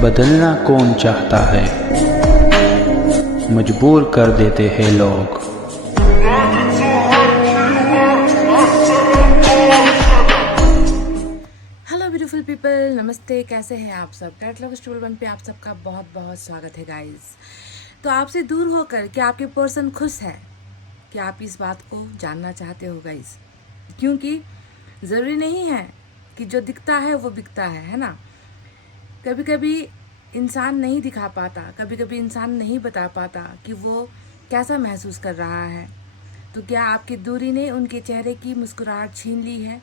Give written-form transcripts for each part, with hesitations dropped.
बदलना कौन चाहता है, मजबूर कर देते हैं लोग। हेलो ब्यूटीफुल पीपल, नमस्ते। कैसे हैं आप सब? कैटलॉग स्टूल 1 पे आप सबका बहुत बहुत स्वागत है गाइस। तो आपसे दूर होकर क्या आपके पर्सन खुश है? क्या आप इस बात को जानना चाहते हो गाइस? क्योंकि ज़रूरी नहीं है कि जो दिखता है वो बिकता है ना। कभी कभी इंसान नहीं दिखा पाता, कभी कभी इंसान नहीं बता पाता कि वो कैसा महसूस कर रहा है। तो क्या आपकी दूरी ने उनके चेहरे की मुस्कुराहट छीन ली है,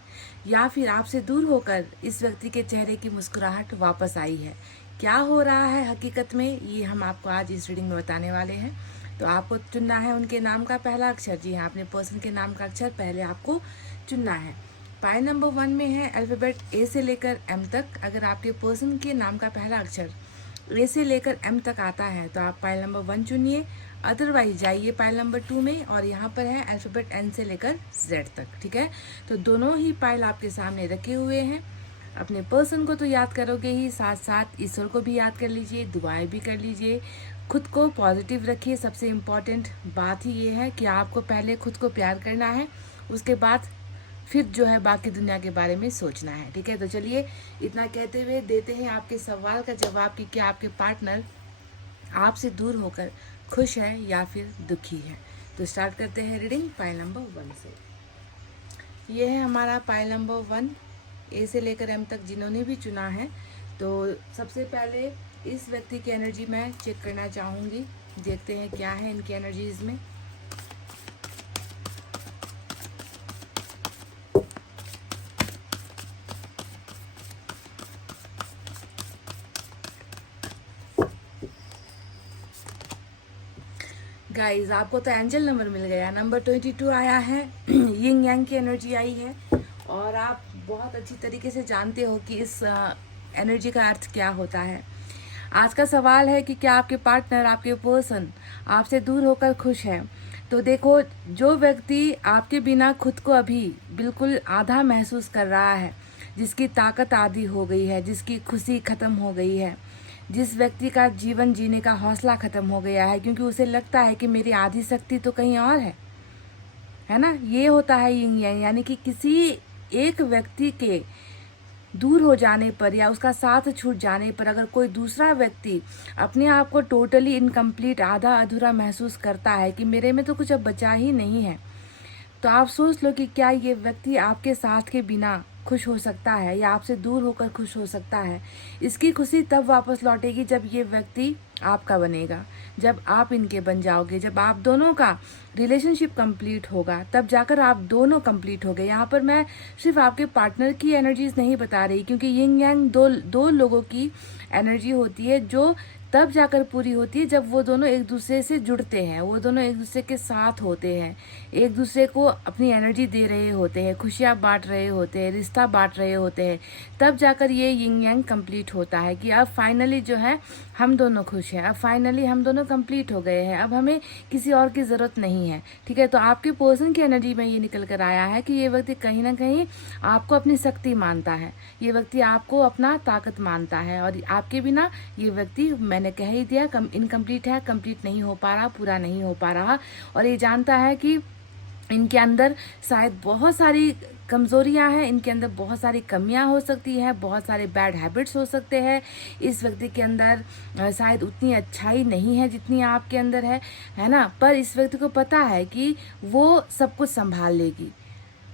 या फिर आपसे दूर होकर इस व्यक्ति के चेहरे की मुस्कुराहट वापस आई है? क्या हो रहा है हकीकत में, ये हम आपको आज इस रीडिंग में बताने वाले हैं। तो आपको चुनना है उनके नाम का पहला अक्षर। जी हाँ, अपने पर्सन के नाम का अक्षर पहले आपको चुनना है। पाई नंबर 1 में है अल्फ़ाबेट ए से लेकर एम तक। अगर आपके पर्सन के नाम का पहला अक्षर ए से लेकर एम तक आता है तो आप पाइल नंबर 1 चुनिए। अदरवाइज जाइए पाइल नंबर 2 में, और यहाँ पर है अल्फ़ाबेट एन से लेकर जेड तक। ठीक है, तो दोनों ही पाइल आपके सामने रखे हुए हैं। अपने पर्सन को तो याद करोगे ही, साथ साथ ईश्वर को भी याद कर लीजिए, दुआएं भी कर लीजिए। खुद को पॉजिटिव रखिए। सबसे इम्पॉर्टेंट बात ही ये है कि आपको पहले खुद को प्यार करना है, उसके बाद फिर जो है बाकी दुनिया के बारे में सोचना है। ठीक है, तो चलिए इतना कहते हुए देते हैं आपके सवाल का जवाब कि क्या आपके पार्टनर आपसे दूर होकर खुश है या फिर दुखी है। तो स्टार्ट करते हैं रीडिंग पाइल नंबर 1 से। ये है हमारा पाइल नंबर 1, ए से लेकर एम तक जिन्होंने भी चुना है। तो सबसे पहले इस व्यक्ति की एनर्जी मैं चेक करना चाहूँगी। देखते हैं क्या है इनकी एनर्जीज में। गाइस, आपको तो एंजल नंबर मिल गया, नंबर 22 आया है। यिंग यांग की एनर्जी आई है, और आप बहुत अच्छी तरीके से जानते हो कि इस एनर्जी का अर्थ क्या होता है। आज का सवाल है कि क्या आपके पार्टनर, आपके पर्सन आपसे दूर होकर खुश है। तो देखो, जो व्यक्ति आपके बिना खुद को अभी बिल्कुल आधा महसूस कर रहा है, जिसकी ताकत आधी हो गई है, जिसकी खुशी खत्म हो गई है, जिस व्यक्ति का जीवन जीने का हौसला खत्म हो गया है, क्योंकि उसे लगता है कि मेरी आधी शक्ति तो कहीं और है ना। ये होता है यिंग यांग, यानी कि किसी एक व्यक्ति के दूर हो जाने पर या उसका साथ छूट जाने पर अगर कोई दूसरा व्यक्ति अपने आप को टोटली इनकम्प्लीट, आधा अधूरा महसूस करता है कि मेरे में तो कुछ अब बचा ही नहीं है, तो आप सोच लो कि क्या ये व्यक्ति आपके साथ के बिना खुश हो सकता है या आपसे दूर होकर खुश हो सकता है। इसकी खुशी तब वापस लौटेगी जब ये व्यक्ति आपका बनेगा, जब आप इनके बन जाओगे, जब आप दोनों का रिलेशनशिप कंप्लीट होगा, तब जाकर आप दोनों कंप्लीट हो गए। यहाँ पर मैं सिर्फ आपके पार्टनर की एनर्जीज नहीं बता रही, क्योंकि यिंग यांग दो लोगों की एनर्जी होती है जो तब जाकर पूरी होती है जब वो दोनों एक दूसरे से जुड़ते हैं, वो दोनों एक दूसरे के साथ होते हैं, एक दूसरे को अपनी एनर्जी दे रहे होते हैं, खुशियाँ बांट रहे होते हैं, रिश्ता बांट रहे होते हैं। तब जाकर ये यिंग यांग कंप्लीट होता है कि अब फाइनली जो है हम दोनों खुश हैं, अब फाइनली हम दोनों कंप्लीट हो गए हैं, अब हमें किसी और की ज़रूरत नहीं है। ठीक है, तो आपके पर्सन की एनर्जी में ये निकल कर आया है कि ये व्यक्ति कहीं ना कहीं आपको अपनी शक्ति मानता है, ये व्यक्ति आपको अपना ताकत मानता है, और आपके बिना ये व्यक्ति, मैंने कह ही दिया, इनकम्प्लीट है, कंप्लीट नहीं हो पा रहा, पूरा नहीं हो पा रहा। और ये जानता है कि इनके अंदर शायद बहुत सारी कमजोरियां हैं, इनके अंदर बहुत सारी कमियां हो सकती है, बहुत सारे बैड हैबिट्स हो सकते हैं। इस व्यक्ति के अंदर शायद उतनी अच्छाई नहीं है जितनी आपके अंदर है ना। पर इस व्यक्ति को पता है कि वो सब कुछ संभाल लेगी,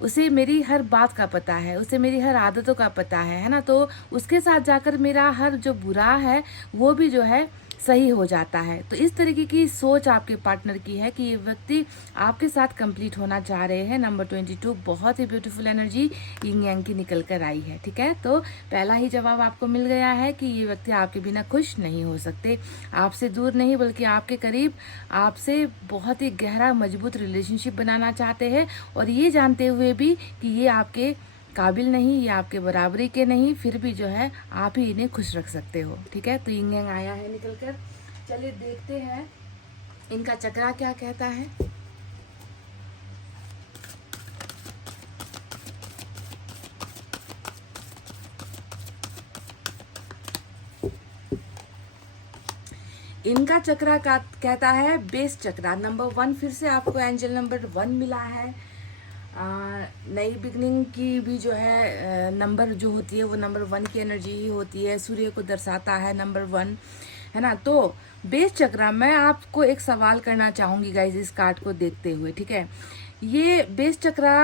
उसे मेरी हर बात का पता है, उसे मेरी हर आदतों का पता है ना। तो उसके साथ जाकर मेरा हर जो बुरा है वो भी जो है सही हो जाता है। तो इस तरीके की सोच आपके पार्टनर की है कि ये व्यक्ति आपके साथ कंप्लीट होना चाह रहे हैं। नंबर 22 बहुत ही ब्यूटीफुल एनर्जी यिंग यांग की निकल कर आई है। ठीक है, तो पहला ही जवाब आपको मिल गया है कि ये व्यक्ति आपके बिना खुश नहीं हो सकते, आपसे दूर नहीं बल्कि आपके करीब, आपसे बहुत ही गहरा मजबूत रिलेशनशिप बनाना चाहते हैं, और ये जानते हुए भी कि ये आपके काबिल नहीं, ये आपके बराबरी के नहीं, फिर भी जो है आप ही इन्हें खुश रख सकते हो। ठीक है, तो यिंग यांग आया है निकल कर। चलिए देखते हैं इनका चक्रा क्या कहता है। इनका चक्रा का कहता है बेस चक्रा नंबर 1। फिर से आपको एंजल नंबर 1 मिला है। नई बिगनिंग की भी जो है नंबर जो होती है वो नंबर 1 की एनर्जी ही होती है, सूर्य को दर्शाता है नंबर 1, है ना। तो बेस चक्रा, मैं आपको एक सवाल करना चाहूंगी गाइज इस कार्ड को देखते हुए, ठीक है। ये बेस चक्रा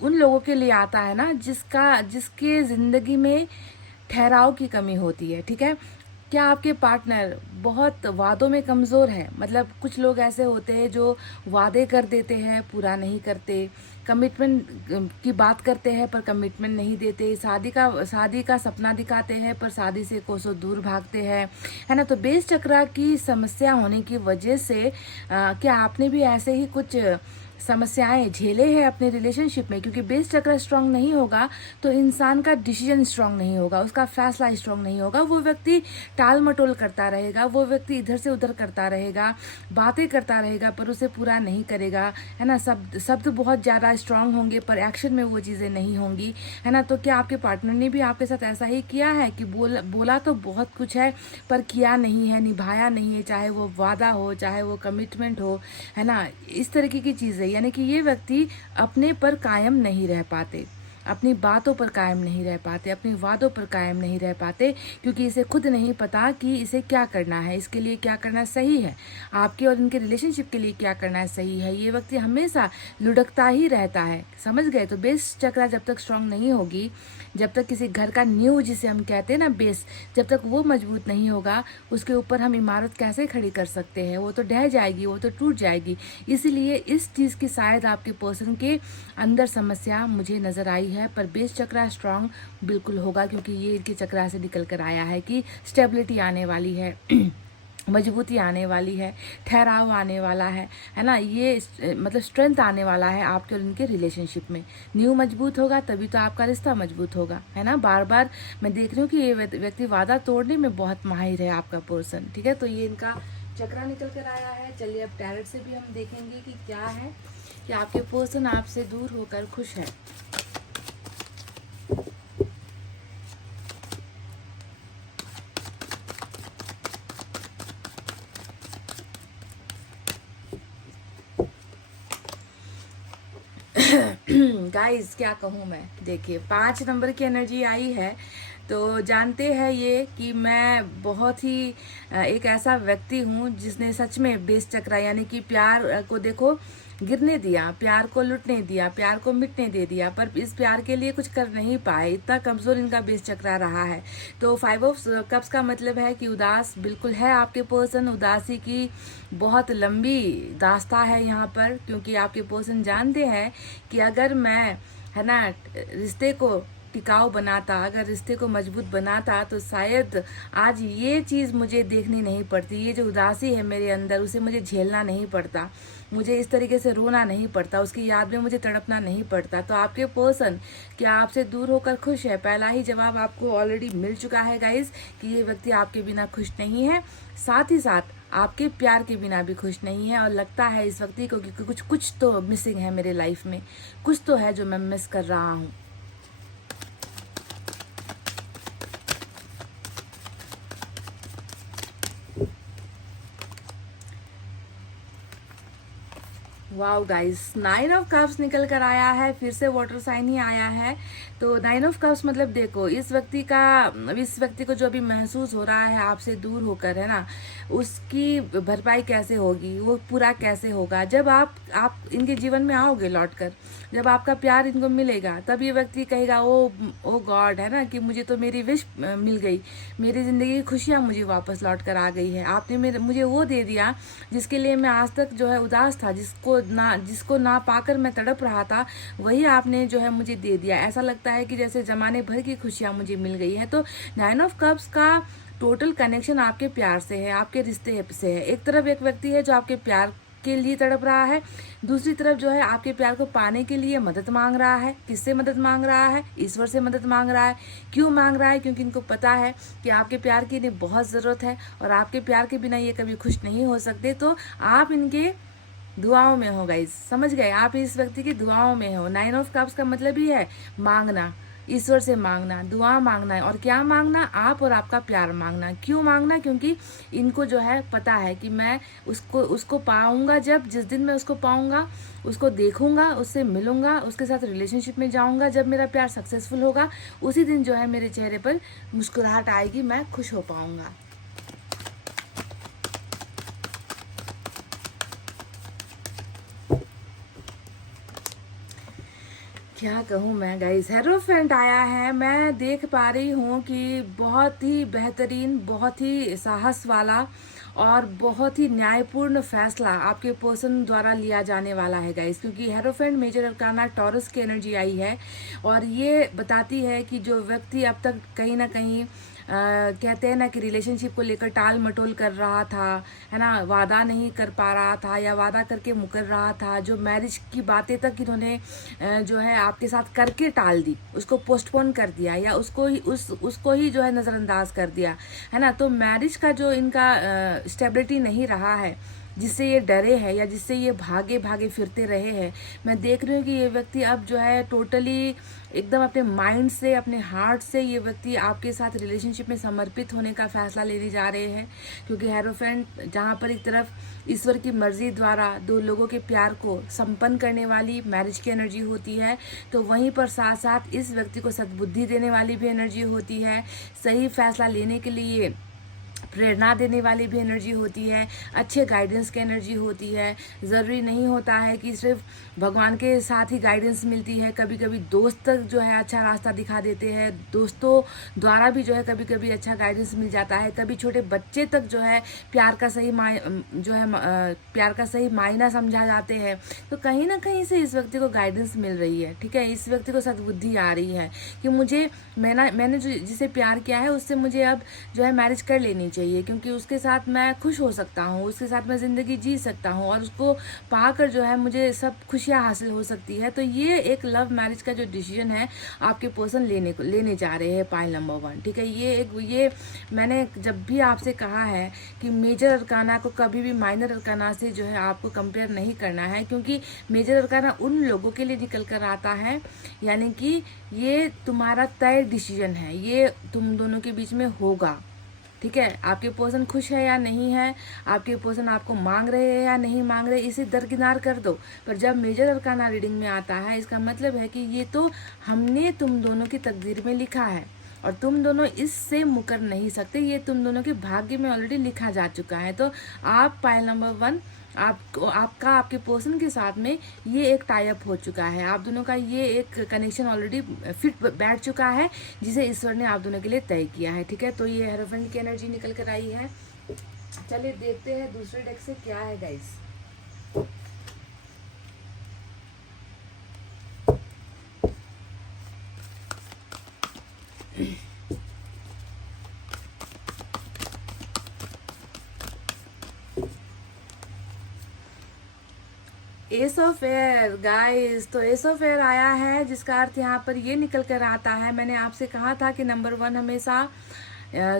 उन लोगों के लिए आता है ना जिसके जिंदगी में ठहराव की कमी होती है, ठीक है। क्या आपके पार्टनर बहुत वादों में कमज़ोर है? मतलब कुछ लोग ऐसे होते हैं जो वादे कर देते हैं, पूरा नहीं करते, कमिटमेंट की बात करते हैं पर कमिटमेंट नहीं देते, शादी का सपना दिखाते हैं पर शादी से कोसों दूर भागते हैं, है ना। तो बेस चक्रा की समस्या होने की वजह से क्या आपने भी ऐसे ही कुछ समस्याएं झेले हैं अपने रिलेशनशिप में? क्योंकि बेस चक्र स्ट्रांग नहीं होगा तो इंसान का डिसीजन स्ट्रांग नहीं होगा, उसका फैसला स्ट्रांग नहीं होगा। वो व्यक्ति टाल मटोल करता रहेगा, वो व्यक्ति इधर से उधर करता रहेगा, बातें करता रहेगा पर उसे पूरा नहीं करेगा, है ना। शब्द बहुत ज़्यादा स्ट्रांग होंगे पर एक्शन में वो चीज़ें नहीं होंगी, है ना। तो क्या आपके पार्टनर ने भी आपके साथ ऐसा ही किया है कि बोला तो बहुत कुछ है पर किया नहीं है, निभाया नहीं है, चाहे वो वादा हो चाहे वो कमिटमेंट हो, है ना। इस तरीके की चीज़ें, यानी कि ये व्यक्ति अपने पर कायम नहीं रह पाते, अपनी बातों पर कायम नहीं रह पाते, अपनी वादों पर कायम नहीं रह पाते, क्योंकि इसे खुद नहीं पता कि इसे क्या करना है, इसके लिए क्या करना सही है, आपके और इनके रिलेशनशिप के लिए क्या करना सही है। ये व्यक्ति हमेशा लुढ़कता ही रहता है, समझ गए। तो बेस चक्रा जब तक स्ट्रांग नहीं होगी, जब तक किसी घर का नींव जिसे हम कहते हैं ना बेस, जब तक वो मजबूत नहीं होगा उसके ऊपर हम इमारत कैसे खड़ी कर सकते हैं? वो तो ढह जाएगी, वो तो टूट जाएगी। इसीलिए इस चीज़ की शायद आपके पर्सन के अंदर समस्या मुझे नज़र आई है, पर बेस चक्रा स्ट्रांग बिल्कुल होगा क्योंकि ये इनके चक्रा से निकल कर आया है कि स्टेबिलिटी आने वाली है मजबूती आने वाली है, ठहराव आने वाला है ना। ये मतलब स्ट्रेंथ आने वाला है आपके और इनके रिलेशनशिप में। न्यू मजबूत होगा तभी तो आपका रिश्ता मजबूत होगा, है ना। बार बार मैं देख रही हूँ कि ये व्यक्ति वादा तोड़ने में बहुत माहिर है आपका पर्सन, ठीक है। तो ये इनका चक्रा निकल कर आया है। चलिए अब टैरेट से भी हम देखेंगे कि क्या है कि आपके पर्सन आपसे दूर होकर खुश है। गाइस क्या कहूँ मैं, देखिए 5 नंबर की एनर्जी आई है। तो जानते हैं ये कि मैं बहुत ही एक ऐसा व्यक्ति हूँ जिसने सच में बेस चक्रा यानी कि प्यार को देखो गिरने दिया, प्यार को लुटने दिया, प्यार को मिटने दे दिया, पर इस प्यार के लिए कुछ कर नहीं पाए, इतना कमजोर इनका बेस चक्रा रहा है। तो 5 ऑफ कप्स का मतलब है कि उदास बिल्कुल है आपके पर्सन। उदासी की बहुत लंबी दास्ता है यहाँ पर, क्योंकि आपके पर्सन जानते हैं कि अगर मैं, है ना, रिश्ते को टिकाऊ बनाता, अगर रिश्ते को मजबूत बनाता तो शायद आज ये चीज़ मुझे देखनी नहीं पड़ती। ये जो उदासी है मेरे अंदर उसे मुझे झेलना नहीं पड़ता, मुझे इस तरीके से रोना नहीं पड़ता, उसकी याद में मुझे तड़पना नहीं पड़ता। तो आपके पर्सन क्या आपसे दूर होकर खुश है? पहला ही जवाब आपको ऑलरेडी मिल चुका है गाइस कि ये व्यक्ति आपके बिना खुश नहीं है, साथ ही साथ आपके प्यार के बिना भी खुश नहीं है। और लगता है इस व्यक्ति को कि कुछ तो मिसिंग है मेरे लाइफ में, कुछ तो है जो मैं मिस कर रहा हूँ। वाओ गाइस, 9 ऑफ कप्स निकल कर आया है, फिर से वाटर साइन ही आया है। तो 9 ऑफ कप्स मतलब देखो इस व्यक्ति को जो अभी महसूस हो रहा है आपसे दूर होकर, है ना, उसकी भरपाई कैसे होगी, वो पूरा कैसे होगा? जब आप इनके जीवन में आओगे लौटकर, जब आपका प्यार इनको मिलेगा, तब ये व्यक्ति कहेगा ओ गॉड, है ना, कि मुझे तो मेरी विश मिल गई, मेरी जिंदगी की खुशियाँ मुझे वापस लौट कर आ गई है। आपने मुझे वो दे दिया जिसके लिए मैं आज तक जो है उदास था, जिसको ना पाकर मैं तड़प रहा था, वही आपने जो है मुझे दे दिया। ऐसा लगता है कि जैसे जमाने भर की खुशियां मुझे मिल गई हैं। तो 9 ऑफ कप्स का टोटल कनेक्शन आपके प्यार से है, आपके रिश्ते से है। एक तरफ एक व्यक्ति है जो आपके प्यार के लिए तड़प रहा है, दूसरी तरफ जो है आपके प्यार को पाने के लिए मदद मांग रहा है। किससे मदद मांग रहा है? ईश्वर से मदद मांग रहा है। क्यों मांग रहा है? क्योंकि इनको पता है कि आपके प्यार की इन्हें बहुत ज़रूरत है और आपके प्यार के बिना ये कभी खुश नहीं हो सकते। तो आप इनके दुआओं में हो गाइस, समझ गए? आप इस व्यक्ति की दुआओं में हो। 9 ऑफ कप्स का मतलब ही है मांगना, ईश्वर से मांगना, दुआ मांगना है। और क्या मांगना? आप और आपका प्यार मांगना। क्यों मांगना? क्योंकि इनको जो है पता है कि मैं उसको पाऊंगा, जब जिस दिन मैं उसको पाऊंगा, उसको देखूंगा, उससे मिलूंगा, उसके साथ रिलेशनशिप में जाऊंगा, जब मेरा प्यार सक्सेसफुल होगा, उसी दिन जो है मेरे चेहरे पर मुस्कुराहट आएगी, मैं खुश हो पाऊंगा। क्या कहूँ मैं गाइस, हेरोफेंट आया है। मैं देख पा रही हूँ कि बहुत ही बेहतरीन, बहुत ही साहस वाला और बहुत ही न्यायपूर्ण फैसला आपके पर्सन द्वारा लिया जाने वाला है गाइस, क्योंकि हेरोफेंट मेजर अरकाना टॉरस की एनर्जी आई है और ये बताती है कि जो व्यक्ति अब तक कहीं ना कहीं कहते हैं ना कि रिलेशनशिप को लेकर टाल मटोल कर रहा था, है ना, वादा नहीं कर पा रहा था या वादा करके मुकर रहा था, जो मैरिज की बातें तक इन्होंने जो है आपके साथ करके टाल दी, उसको पोस्टपोन कर दिया या उसको ही जो है नज़रअंदाज कर दिया, है ना। तो मैरिज का जो इनका स्टेबिलिटी नहीं रहा है, जिससे ये डरे हैं या जिससे ये भागे भागे फिरते रहे हैं, मैं देख रही हूँ कि ये व्यक्ति अब जो है टोटली एकदम अपने माइंड से, अपने हार्ट से ये व्यक्ति आपके साथ रिलेशनशिप में समर्पित होने का फैसला लेने जा रहे हैं। क्योंकि हेरोफेंट जहाँ पर एक तरफ ईश्वर की मर्जी द्वारा दो लोगों के प्यार को संपन्न करने वाली मैरिज की एनर्जी होती है, तो वहीं पर साथ साथ इस व्यक्ति को सद्बुद्धि देने वाली भी एनर्जी होती है, सही फैसला लेने के लिए प्रेरणा देने वाली भी एनर्जी होती है, अच्छे गाइडेंस की एनर्जी होती है। ज़रूरी नहीं होता है कि सिर्फ भगवान के साथ ही गाइडेंस मिलती है, कभी कभी दोस्त तक जो है अच्छा रास्ता दिखा देते हैं, दोस्तों द्वारा भी जो है कभी कभी अच्छा गाइडेंस मिल जाता है, कभी छोटे बच्चे तक जो है प्यार का सही मायना समझा जाते हैं। तो कहीं ना कहीं से इस व्यक्ति को गाइडेंस मिल रही है, ठीक है, इस व्यक्ति को सद्बुद्धि आ रही है कि मैंने जो जिसे प्यार किया है उससे मुझे अब जो है मैरिज कर लेनी चाहिए, क्योंकि उसके साथ मैं खुश हो सकता हूँ, उसके साथ मैं ज़िंदगी जी सकता हूँ और उसको पाकर जो है मुझे सब खुशियाँ हासिल हो सकती है। तो ये एक लव मैरिज का जो डिसीजन है आपके पर्सन लेने जा रहे हैं, पाइल नंबर 1, ठीक है। ये मैंने जब भी आपसे कहा है कि मेजर अरकाना को कभी भी माइनर अरकाना से जो है आपको कंपेयर नहीं करना है, क्योंकि मेजर अरकाना उन लोगों के लिए निकल कर आता है, यानी कि ये तुम्हारा तय डिसीजन है, ये तुम दोनों के बीच में होगा, ठीक है। आपके पर्सन खुश है या नहीं है, आपके पर्सन आपको मांग रहे हैं या नहीं मांग रहे, इसे दरकिनार कर दो। पर जब मेजर अरकाना रीडिंग में आता है, इसका मतलब है कि ये तो हमने तुम दोनों की तकदीर में लिखा है और तुम दोनों इससे मुकर नहीं सकते, ये तुम दोनों के भाग्य में ऑलरेडी लिखा जा चुका है। तो आप पाइल नंबर 1, आपका आपके पर्सन के साथ में ये एक टाई अप हो चुका है, आप दोनों का ये एक कनेक्शन ऑलरेडी फिट बैठ चुका है, जिसे ईश्वर ने आप दोनों के लिए तय किया है, ठीक है। तो ये हेरोफेंट की एनर्जी निकल कर आई है। चलिए देखते हैं दूसरे डेक से क्या है guys. S of air guys, तो एस ऑफ एयर आया है, जिसका अर्थ यहाँ पर ये निकल कर आता है, मैंने आपसे कहा था कि नंबर 1 हमेशा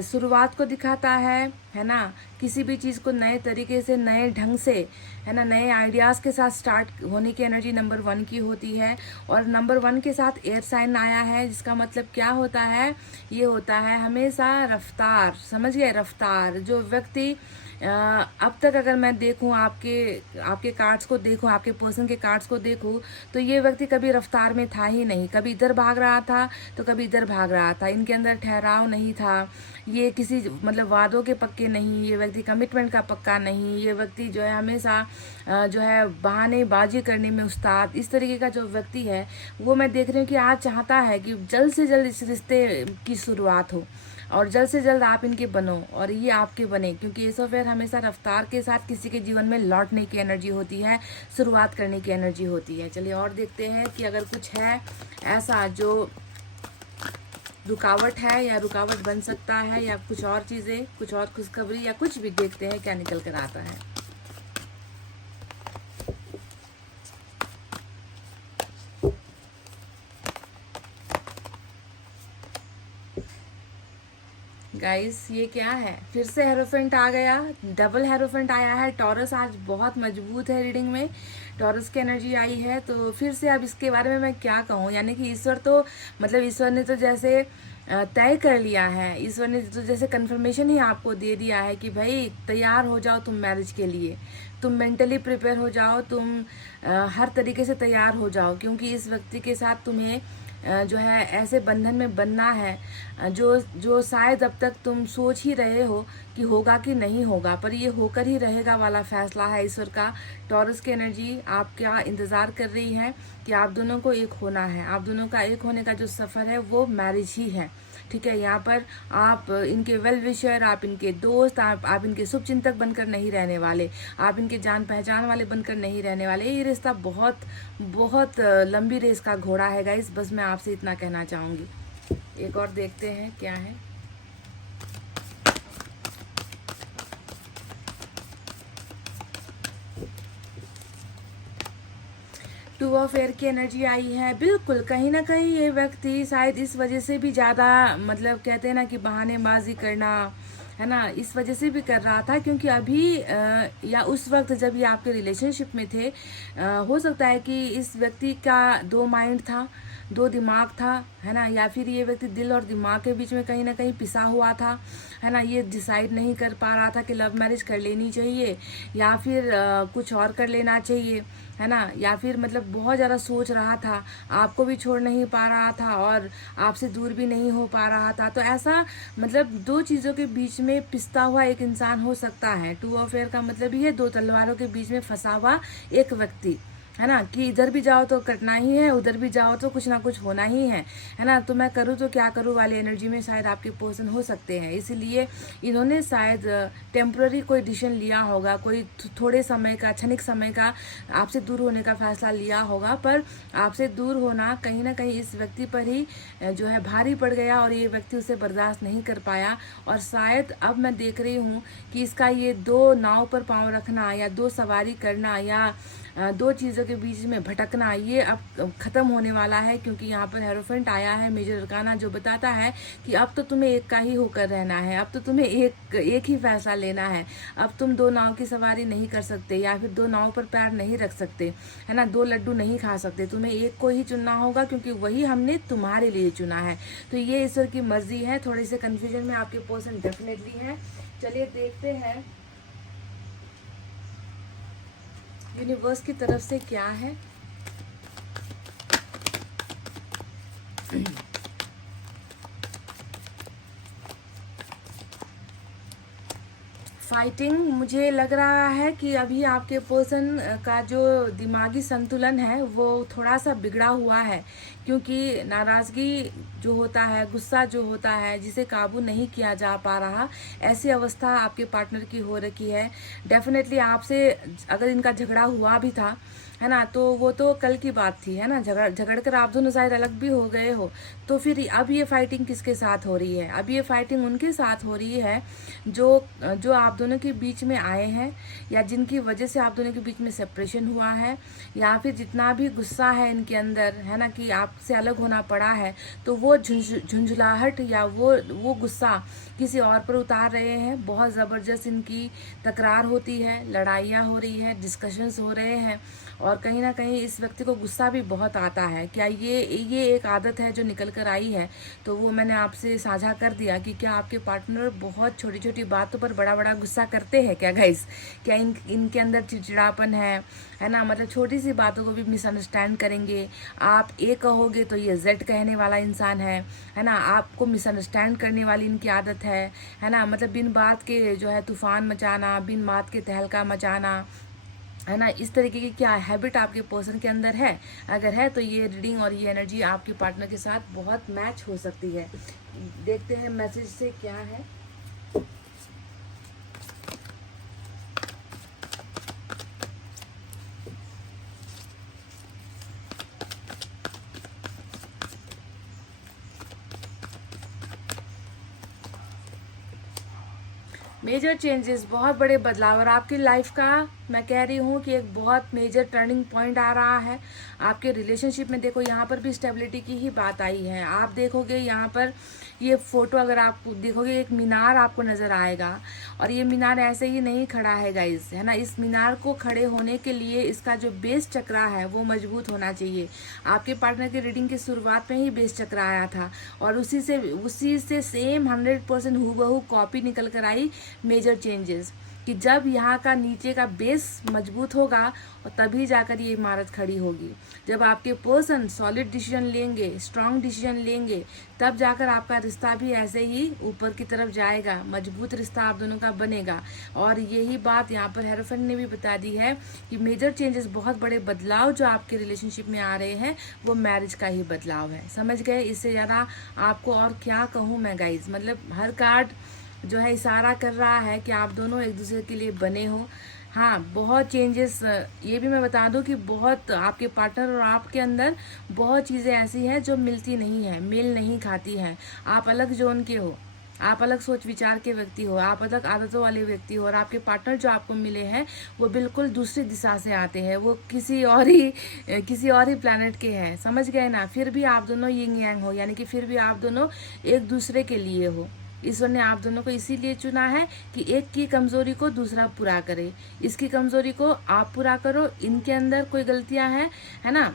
शुरुआत को दिखाता है ना, किसी भी चीज़ को नए तरीके से, नए ढंग से, है ना, नए आइडियाज़ के साथ स्टार्ट होने की एनर्जी नंबर 1 की होती है। और नंबर 1 के साथ एयर साइन आया है, जिसका मतलब क्या होता है, ये होता है हमेशा रफ्तार, समझ गए, रफ्तार। जो व्यक्ति अब तक अगर मैं देखूं, आपके कार्ड्स को देखूं, आपके पर्सन के कार्ड्स को देखूं, तो ये व्यक्ति कभी रफ्तार में था ही नहीं, कभी इधर भाग रहा था तो कभी इधर भाग रहा था, इनके अंदर ठहराव नहीं था, ये किसी मतलब वादों के पक्के नहीं, ये व्यक्ति कमिटमेंट का पक्का नहीं, ये व्यक्ति जो है हमेशा जो है बहानेबाजी करने में उस्ताद, इस तरीके का जो व्यक्ति है, वो मैं देख रही हूँ कि आज चाहता है कि जल्द से जल्द इस रिश्ते की शुरुआत हो और जल्द से जल्द आप इनके बनो और ये आपके बने, क्योंकि एस ऑफ एयर हमेशा रफ्तार के साथ किसी के जीवन में लौटने की एनर्जी होती है, शुरुआत करने की एनर्जी होती है। चलिए और देखते हैं कि अगर कुछ है ऐसा जो रुकावट है या रुकावट बन सकता है, या कुछ और चीज़ें, कुछ और खुशखबरी या कुछ भी, देखते हैं क्या निकल कर आता है। गाइस ये क्या है, फिर से हेरोफेंट आ गया, डबल हेरोफेंट आया है। टॉरस आज बहुत मजबूत है रीडिंग में, टॉरस की एनर्जी आई है। तो फिर से अब इसके बारे में मैं क्या कहूँ, यानी कि ईश्वर तो मतलब ईश्वर ने तो जैसे तय कर लिया है, ईश्वर ने तो जैसे कंफर्मेशन ही आपको दे दिया है कि भाई तैयार हो जाओ तुम मैरिज के लिए, तुम मेंटली प्रिपेयर हो जाओ, तुम हर तरीके से तैयार हो जाओ, क्योंकि इस व्यक्ति के साथ तुम्हें जो है ऐसे बंधन में बनना है जो जो शायद अब तक तुम सोच ही रहे हो कि होगा कि नहीं होगा, पर ये होकर ही रहेगा वाला फैसला है ईश्वर का। टॉरस की एनर्जी आपका इंतज़ार कर रही है कि आप दोनों को एक होना है, आप दोनों का एक होने का जो सफ़र है वो मैरिज ही है। ठीक है, यहाँ पर आप इनके वेल विशर, आप इनके दोस्त, आप इनके शुभ चिंतक बनकर नहीं रहने वाले, आप इनके जान पहचान वाले बनकर नहीं रहने वाले। ये रिश्ता बहुत बहुत लंबी रेस का घोड़ा है गाइस, बस मैं आपसे इतना कहना चाहूँगी। एक और देखते हैं क्या है। टू ऑफ एयर की एनर्जी आई है। बिल्कुल कहीं ना कहीं ये व्यक्ति शायद इस वजह से भी ज़्यादा मतलब कहते हैं ना कि बहानेबाजी करना है ना, इस वजह से भी कर रहा था, क्योंकि अभी या उस वक्त जब ये आपके रिलेशनशिप में थे हो सकता है कि इस व्यक्ति का दो माइंड था, दो दिमाग था, है ना, या फिर ये व्यक्ति दिल और दिमाग के बीच में कहीं ना कहीं पिसा हुआ था, है ना। ये डिसाइड नहीं कर पा रहा था कि लव मैरिज कर लेनी चाहिए या फिर कुछ और कर लेना चाहिए, है ना, या फिर मतलब बहुत ज़्यादा सोच रहा था, आपको भी छोड़ नहीं पा रहा था और आपसे दूर भी नहीं हो पा रहा था। तो ऐसा मतलब दो चीज़ों के बीच में पिसता हुआ एक इंसान हो सकता है। टू ऑफ एयर का मतलब ही है दो तलवारों के बीच में फंसा हुआ एक व्यक्ति, है ना, कि इधर भी जाओ तो कटना ही है, उधर भी जाओ तो कुछ ना कुछ होना ही है ना। तो मैं करूँ तो क्या करूँ वाली एनर्जी में शायद आपके पर्सन हो सकते हैं, इसीलिए इन्होंने शायद टेम्प्ररी कोई डिसीजन लिया होगा, कोई थोड़े समय का, क्षणिक समय का आपसे दूर होने का फैसला लिया होगा। पर आपसे दूर होना कहीं ना कहीं इस व्यक्ति पर ही जो है भारी पड़ गया और ये व्यक्ति उसे बर्दाश्त नहीं कर पाया। और शायद अब मैं देख रही हूँ कि इसका ये दो नाव पर पाँव रखना या दो सवारी करना या दो चीज़ों के बीच में भटकना, ये अब ख़त्म होने वाला है, क्योंकि यहाँ पर हेरोफेंट आया है मेजर अरकाना, जो बताता है कि अब तो तुम्हें एक का ही होकर रहना है, अब तो तुम्हें एक ही फैसला लेना है। अब तुम दो नाव की सवारी नहीं कर सकते या फिर दो नाव पर पैर नहीं रख सकते, है ना, दो लड्डू नहीं खा सकते, तुम्हें एक को ही चुनना होगा, क्योंकि वही हमने तुम्हारे लिए चुना है। तो ये ईश्वर की मर्जी है। थोड़ी से कन्फ्यूजन में आपके पर्सन डेफिनेटली है। चलिए देखते हैं यूनिवर्स की तरफ से क्या है। फाइटिंग, मुझे लग रहा है कि अभी आपके पर्सन का जो दिमागी संतुलन है वो थोड़ा सा बिगड़ा हुआ है, क्योंकि नाराज़गी जो होता है, गुस्सा जो होता है, जिसे काबू नहीं किया जा पा रहा, ऐसी अवस्था आपके पार्टनर की हो रखी है। डेफिनेटली आपसे अगर इनका झगड़ा हुआ भी था, है ना, तो वो तो कल की बात थी, है ना, झगड़ कर आप दोनों शायद अलग भी हो गए हो। तो फिर अब ये फाइटिंग किसके साथ हो रही है? अब ये फाइटिंग उनके साथ हो रही है जो आप दोनों के बीच में आए हैं, या जिनकी वजह से आप दोनों के बीच में सेपरेशन हुआ है, या फिर जितना भी गुस्सा है इनके अंदर, है ना, कि आपसे अलग होना पड़ा है, तो वो झुंझलाहट या वो गुस्सा किसी और पर उतार रहे हैं। बहुत ज़बरदस्त इनकी तकरार होती है, लड़ाइयाँ हो रही है, डिस्कशंस हो रहे हैं, और कहीं ना कहीं इस व्यक्ति को गुस्सा भी बहुत आता है। क्या ये एक आदत है जो निकल कर आई है? तो वो मैंने आपसे साझा कर दिया कि क्या आपके पार्टनर बहुत छोटी छोटी बातों पर बड़ा बड़ा गुस्सा करते हैं क्या गाइस? क्या इनके अंदर चिड़चिड़ापन है ना, मतलब छोटी सी बातों को भी मिसअंडरस्टैंड करेंगे। आप ए कहोगे तो ये जेड कहने वाला इंसान है ना, आपको मिसअंडरस्टैंड करने वाली इनकी आदत है ना, मतलब बिन बात के जो है तूफान मचाना, बिन बात के तहलका मचाना, है ना, इस तरीके की क्या हैबिट आपके पर्सन के अंदर है? अगर है तो ये रीडिंग और ये एनर्जी आपके पार्टनर के साथ बहुत मैच हो सकती है। देखते हैं मैसेज से क्या है। मेजर चेंजेस, बहुत बड़े बदलाव, और आपकी लाइफ का मैं कह रही हूँ कि एक बहुत मेजर टर्निंग पॉइंट आ रहा है आपके रिलेशनशिप में। देखो यहाँ पर भी स्टेबिलिटी की ही बात आई है। आप देखोगे यहाँ पर ये फोटो अगर आप देखोगे, एक मीनार आपको नजर आएगा, और ये मीनार ऐसे ही नहीं खड़ा है गाइस, है ना। इस मीनार को खड़े होने के लिए इसका जो बेस चक्रा है वो मजबूत होना चाहिए। आपके पार्टनर की रीडिंग की शुरुआत में ही बेस चक्रा आया था, और उसी से सेम 100% हूबहू कॉपी निकल कर आई मेजर चेंजेस, कि जब यहाँ का नीचे का बेस मजबूत होगा और तभी जाकर ये इमारत खड़ी होगी। जब आपके पर्सन सॉलिड डिसीजन लेंगे, स्ट्रांग डिसीजन लेंगे, तब जाकर आपका रिश्ता भी ऐसे ही ऊपर की तरफ जाएगा, मजबूत रिश्ता आप दोनों का बनेगा। और यही बात यहाँ पर हेरोफेंट ने भी बता दी है कि मेजर चेंजेस, बहुत बड़े बदलाव जो आपके रिलेशनशिप में आ रहे हैं वो मैरिज का ही बदलाव है। समझ गए? इससे ज़्यादा आपको और क्या कहूँ मैं गाइज। मतलब हर कार्ड जो है इशारा कर रहा है कि आप दोनों एक दूसरे के लिए बने हो। हाँ, बहुत चेंजेस, ये भी मैं बता दूं कि बहुत आपके पार्टनर और आपके अंदर बहुत चीज़ें ऐसी हैं जो मिलती नहीं है, मेल नहीं खाती हैं। आप अलग जोन के हो, आप अलग सोच विचार के व्यक्ति हो, आप अलग आदतों वाले व्यक्ति हो, और आपके पार्टनर जो आपको मिले हैं वो बिल्कुल दूसरी दिशा से आते हैं, वो किसी और ही प्लैनेट के हैं। समझ गए ना? फिर भी आप दोनों यिंग यांग हो, यानी कि फिर भी आप दोनों एक दूसरे के लिए हो। ईश्वर ने आप दोनों को इसीलिए चुना है कि एक की कमजोरी को दूसरा पूरा करे, इसकी कमजोरी को आप पूरा करो, इनके अंदर कोई गलतियां हैं, है ना,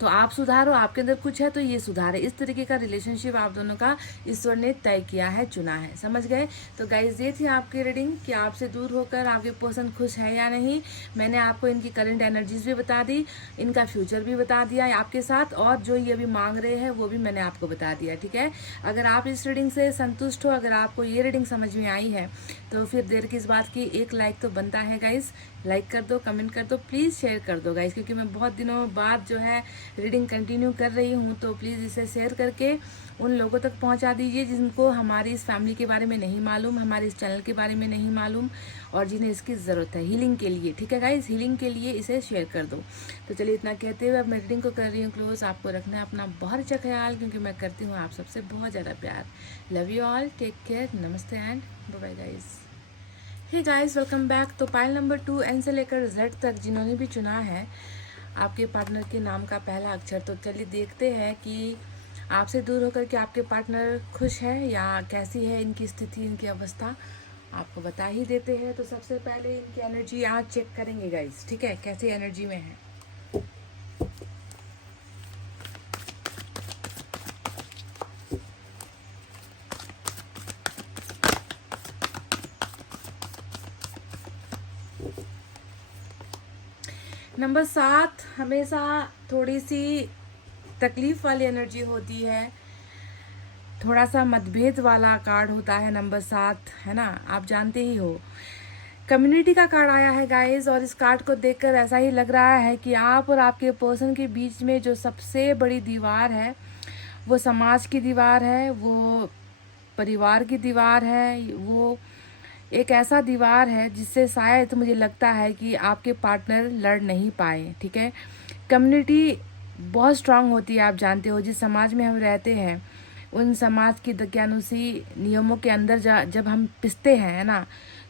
तो आप सुधारो, आपके अंदर कुछ है तो ये सुधारे। इस तरीके का रिलेशनशिप आप दोनों का ईश्वर ने तय किया है, चुना है। समझ गए? तो गाइज ये थी आपकी रीडिंग कि आपसे दूर होकर आपके पर्सन खुश है या नहीं। मैंने आपको इनकी करंट एनर्जीज भी बता दी, इनका फ्यूचर भी बता दिया है आपके साथ, और जो ये अभी मांग रहे हैं वो भी मैंने आपको बता दिया। ठीक है? अगर आप इस रीडिंग से संतुष्ट हो, अगर आपको ये रीडिंग समझ में आई है, तो फिर देर किस बात की, एक लाइक तो बनता है गाइज। लाइक कर दो, कमेंट कर दो, प्लीज़ शेयर कर दो गाइज, क्योंकि मैं बहुत दिनों बाद जो है रीडिंग कंटिन्यू कर रही हूँ। तो प्लीज़ इसे शेयर करके उन लोगों तक पहुँचा दीजिए जिनको हमारी इस फैमिली के बारे में नहीं मालूम, हमारे इस चैनल के बारे में नहीं मालूम, और जिन्हें इसकी ज़रूरत है हीलिंग के लिए। ठीक है गाइज? हीलिंग के लिए इसे शेयर कर दो। तो चलिए, इतना कहते हुए अब मैं रीडिंग को कर रही हूँ क्लोज। आपको रखना है अपना बहुत अच्छा ख्याल, क्योंकि मैं करती हूँ आप सबसे बहुत ज़्यादा प्यार। Love you all, take care, नमस्ते and bye bye guys. Hey guys, welcome back. तो पाइल नंबर 2 एन से लेकर जेड तक जिन्होंने भी चुना है आपके पार्टनर के नाम का पहला अक्षर, तो चलिए देखते हैं कि आपसे दूर होकर के आपके पार्टनर खुश है या कैसी है इनकी स्थिति, इनकी अवस्था, आपको बता ही देते हैं। तो सबसे पहले इनकी एनर्जी आज चेक करेंगे गाइस। ठीक है? कैसी एनर्जी में है। नंबर 7 हमेशा थोड़ी सी तकलीफ वाली एनर्जी होती है, थोड़ा सा मतभेद वाला कार्ड होता है नंबर 7, है ना, आप जानते ही हो। कम्युनिटी का कार्ड आया है गाइस, और इस कार्ड को देखकर ऐसा ही लग रहा है कि आप और आपके पर्सन के बीच में जो सबसे बड़ी दीवार है वो समाज की दीवार है, वो परिवार की दीवार है, वो एक ऐसा दीवार है जिससे शायद मुझे लगता है कि आपके पार्टनर लड़ नहीं पाए। ठीक है? कम्युनिटी बहुत स्ट्रांग होती है, आप जानते हो। जिस समाज में हम रहते हैं उन समाज की दकियानुसी नियमों के अंदर जब हम पिसते हैं, है ना,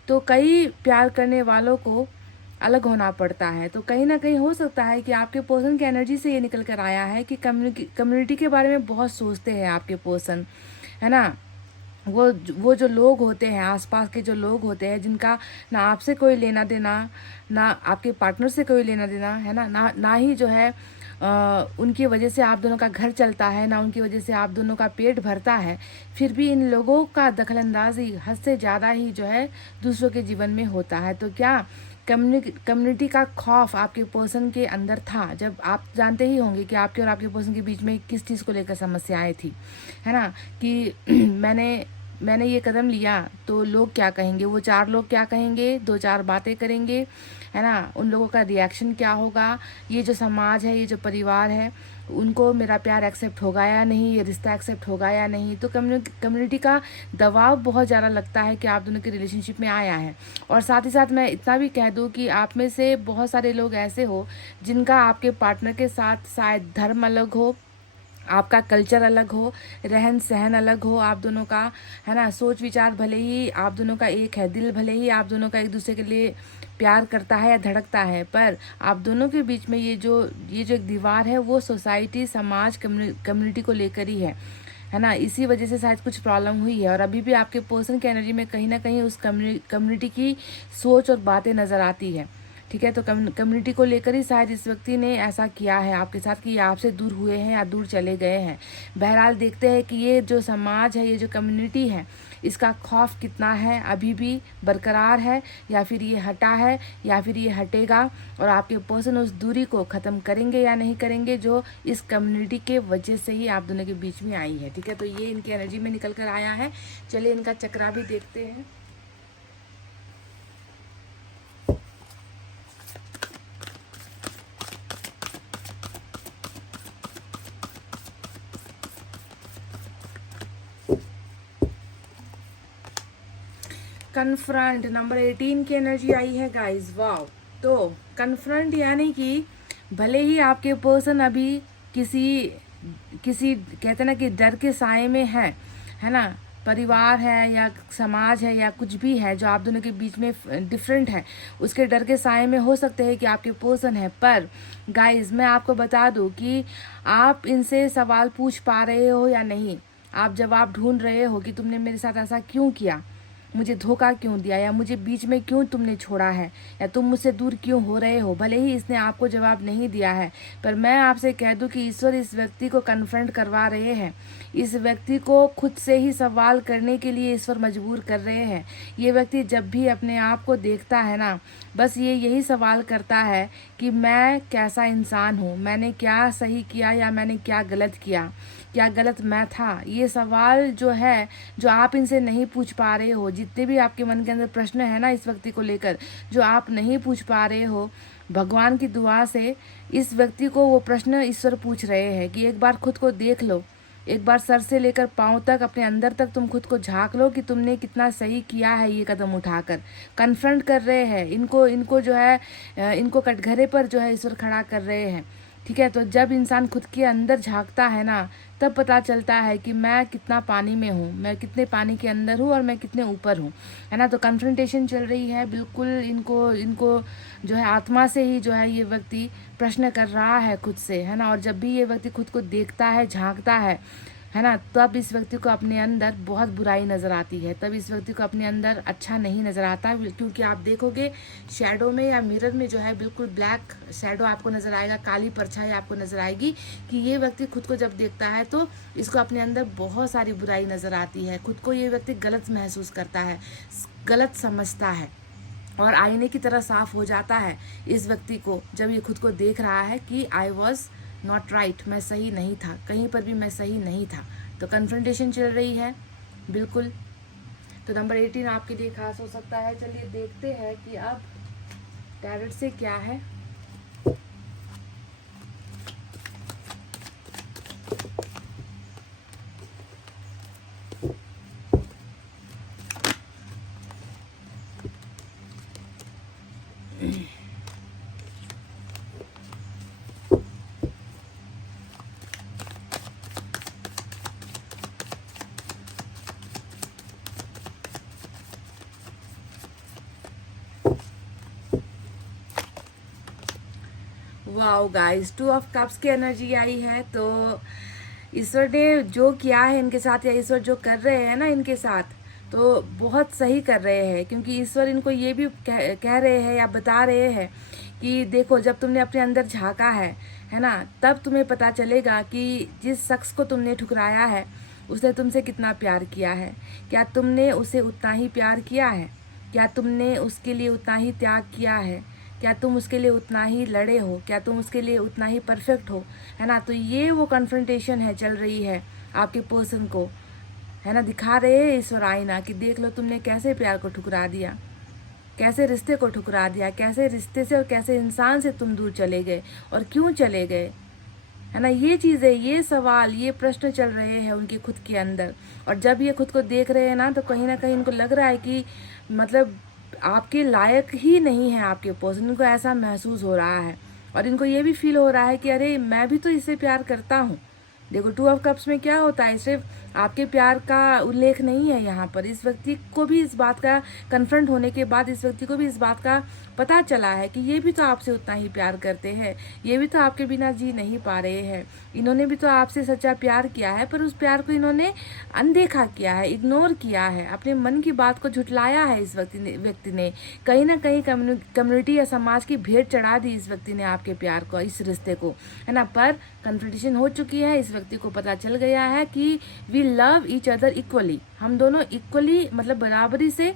तो कई प्यार करने वालों को अलग होना पड़ता है। तो कहीं ना कहीं हो सकता है कि आपके पर्सन की एनर्जी से ये निकल कर आया है कि कम्युनिटी के बारे में बहुत सोचते हैं आपके पर्सन, है ना। वो जो लोग होते हैं, आसपास के जो लोग होते हैं, जिनका ना आपसे कोई लेना देना, ना आपके पार्टनर से कोई लेना देना, है ना ही जो है उनकी वजह से आप दोनों का घर चलता है, ना उनकी वजह से आप दोनों का पेट भरता है, फिर भी इन लोगों का दखलंदाजी हद से ज़्यादा ही जो है दूसरों के जीवन में होता है। तो क्या कम्युनिटी का खौफ आपके पर्सन के अंदर था? जब आप जानते ही होंगे कि आपके और आपके पर्सन के बीच में किस चीज़ को लेकर समस्याएं थी, है ना, कि मैंने ये कदम लिया तो लोग क्या कहेंगे, वो 4 लोग क्या कहेंगे, 2-4 बातें करेंगे, है ना, उन लोगों का रिएक्शन क्या होगा, ये जो समाज है, ये जो परिवार है, उनको मेरा प्यार एक्सेप्ट होगा या नहीं, ये रिश्ता एक्सेप्ट होगा या नहीं। तो कम्युनिटी का दबाव बहुत ज़्यादा लगता है कि आप दोनों के रिलेशनशिप में आया है। और साथ ही साथ मैं इतना भी कह दूं कि आप में से बहुत सारे लोग ऐसे हो जिनका आपके पार्टनर के साथ शायद धर्म अलग हो, आपका कल्चर अलग हो, रहन सहन अलग हो आप दोनों का, है ना, सोच विचार भले ही आप दोनों का एक है, दिल भले ही आप दोनों का एक दूसरे के लिए प्यार करता है या धड़कता है, पर आप दोनों के बीच में ये जो एक दीवार है वो सोसाइटी, समाज, कम्युनिटी को लेकर ही है ना। इसी वजह से शायद कुछ प्रॉब्लम हुई है और अभी भी आपके पर्सन की एनर्जी में कहीं ना कहीं उस कम्युनिटी की सोच और बातें नज़र आती है। ठीक है, तो कम्युनिटी को लेकर ही शायद इस व्यक्ति ने ऐसा किया है आपके साथ कि ये आपसे दूर हुए हैं या दूर चले गए हैं। बहरहाल देखते हैं कि ये जो समाज है, ये जो कम्युनिटी है, इसका खौफ कितना है, अभी भी बरकरार है या फिर ये हटा है या फिर ये हटेगा, और आपके पर्सन उस दूरी को ख़त्म करेंगे या नहीं करेंगे जो इस कम्युनिटी के वजह से ही आप दोनों के बीच में आई है। ठीक है, तो ये इनकी एनर्जी में निकल कर आया है। चलिए इनका चक्रा भी देखते हैं। कन्फ्रंट नंबर 18 की एनर्जी आई है गाइस, वाओ। तो कन्फ्रंट यानी कि भले ही आपके पर्सन अभी किसी किसी कहते ना कि डर के साए में है ना, परिवार है या समाज है या कुछ भी है जो आप दोनों के बीच में डिफरेंट है, उसके डर के साए में हो सकते हैं कि आपके पर्सन है। पर गाइस मैं आपको बता दूं कि आप इनसे सवाल पूछ पा रहे हो या नहीं, आप जवाब ढूंढ रहे हो कि तुमने मेरे साथ ऐसा क्यों किया, मुझे धोखा क्यों दिया, या मुझे बीच में क्यों तुमने छोड़ा है, या तुम मुझसे दूर क्यों हो रहे हो। भले ही इसने आपको जवाब नहीं दिया है, पर मैं आपसे कह दूं कि ईश्वर इस व्यक्ति को कन्फ्रंट करवा रहे हैं। इस व्यक्ति को खुद से ही सवाल करने के लिए ईश्वर मजबूर कर रहे हैं। ये व्यक्ति जब भी अपने आप को देखता है ना, बस ये यही सवाल करता है कि मैं कैसा इंसान हूँ, मैंने क्या सही किया या मैंने क्या गलत किया, क्या गलत मैं था। ये सवाल जो है, जो आप इनसे नहीं पूछ पा रहे हो, जितने भी आपके मन के अंदर प्रश्न है ना इस व्यक्ति को लेकर, जो आप नहीं पूछ पा रहे हो, भगवान की दुआ से इस व्यक्ति को वो प्रश्न ईश्वर पूछ रहे हैं कि एक बार खुद को देख लो, एक बार सर से लेकर पांव तक, अपने अंदर तक तुम खुद को झांक लो कि तुमने कितना सही किया है। ये कदम उठाकर कन्फ्रंट कर रहे हैं इनको जो है, इनको कटघरे पर जो है ईश्वर खड़ा कर रहे हैं। ठीक है, तो जब इंसान खुद के अंदर झांकता है ना, तब पता चलता है कि मैं कितना पानी में हूँ, मैं कितने पानी के अंदर हूँ और मैं कितने ऊपर हूँ, है ना। तो कन्फ्रंटेशन चल रही है बिल्कुल। इनको जो है आत्मा से ही जो है ये व्यक्ति प्रश्न कर रहा है खुद से, है ना। और जब भी ये व्यक्ति खुद को देखता है, झांकता है ना, तब इस व्यक्ति को अपने अंदर बहुत बुराई नज़र आती है, तब इस व्यक्ति को अपने अंदर अच्छा नहीं नज़र आता। क्योंकि आप देखोगे शैडो में या मिरर में जो है बिल्कुल ब्लैक शैडो आपको नज़र आएगा, काली परछाई आपको नज़र आएगी कि ये व्यक्ति खुद को जब देखता है तो इसको अपने अंदर बहुत सारी बुराई नज़र आती है। खुद को ये व्यक्ति गलत महसूस करता है, गलत समझता है, और आईने की तरह साफ हो जाता है इस व्यक्ति को जब ये खुद को देख रहा है कि आई वॉज नॉट राइट, मैं सही नहीं था, कहीं पर भी मैं सही नहीं था। तो कन्फ्रंटेशन चल रही है बिल्कुल। तो नंबर 18 आपके लिए खास हो सकता है। चलिए देखते हैं कि अब टैरेट से क्या है। वाओ गाइस, 2 ऑफ कप्स की एनर्जी आई है। तो ईश्वर ने जो किया है इनके साथ, या ईश्वर जो कर रहे हैं ना इनके साथ, तो बहुत सही कर रहे हैं। क्योंकि ईश्वर इनको ये भी कह रहे हैं या बता रहे हैं कि देखो, जब तुमने अपने अंदर झांका है ना, तब तुम्हें पता चलेगा कि जिस शख्स को तुमने ठुकराया है उसने तुमसे कितना प्यार किया है। क्या तुमने उसे उतना ही प्यार किया है? क्या तुमने उसके लिए उतना ही त्याग किया है? क्या तुम उसके लिए उतना ही लड़े हो? क्या तुम उसके लिए उतना ही परफेक्ट हो? है ना। तो ये वो कन्फ्रंटेशन है, चल रही है आपके पर्सन को, है ना। दिखा रहे हैं ईश्वर आईना कि देख लो तुमने कैसे प्यार को ठुकरा दिया, कैसे रिश्ते को ठुकरा दिया, कैसे रिश्ते से और कैसे इंसान से तुम दूर चले गए, और क्यों चले गए, है ना। ये चीज़ें, ये सवाल, ये प्रश्न चल रहे हैं उनके खुद के अंदर। और जब ये खुद को देख रहे हैं ना, तो कहीं ना कहीं इनको लग रहा है कि मतलब आपके लायक ही नहीं है आपके पर्सन। इनको ऐसा महसूस हो रहा है, और इनको ये भी फील हो रहा है कि अरे मैं भी तो इससे प्यार करता हूँ, देखो 2 ऑफ कप्स में क्या होता है, सिर्फ आपके प्यार का उल्लेख नहीं है यहाँ पर। इस व्यक्ति को भी इस बात का कन्फ्रंट होने के बाद इस व्यक्ति को भी इस बात का पता चला है कि ये भी तो आपसे उतना ही प्यार करते हैं, ये भी तो आपके बिना जी नहीं पा रहे हैं, इन्होंने भी तो आपसे सच्चा प्यार किया है, पर उस प्यार को इन्होंने अनदेखा किया है, इग्नोर किया है, अपने मन की बात को झुठलाया है। इस व्यक्ति ने कहीं ना कहीं कम्युनिटी या समाज की भेंट चढ़ा दी इस व्यक्ति ने आपके प्यार को, इस रिश्ते को, है ना। पर कन्फ्रंटेशन हो चुकी है, इस व्यक्ति को पता चल गया है कि we love each other equally, हम दोनों इक्वली मतलब बराबरी से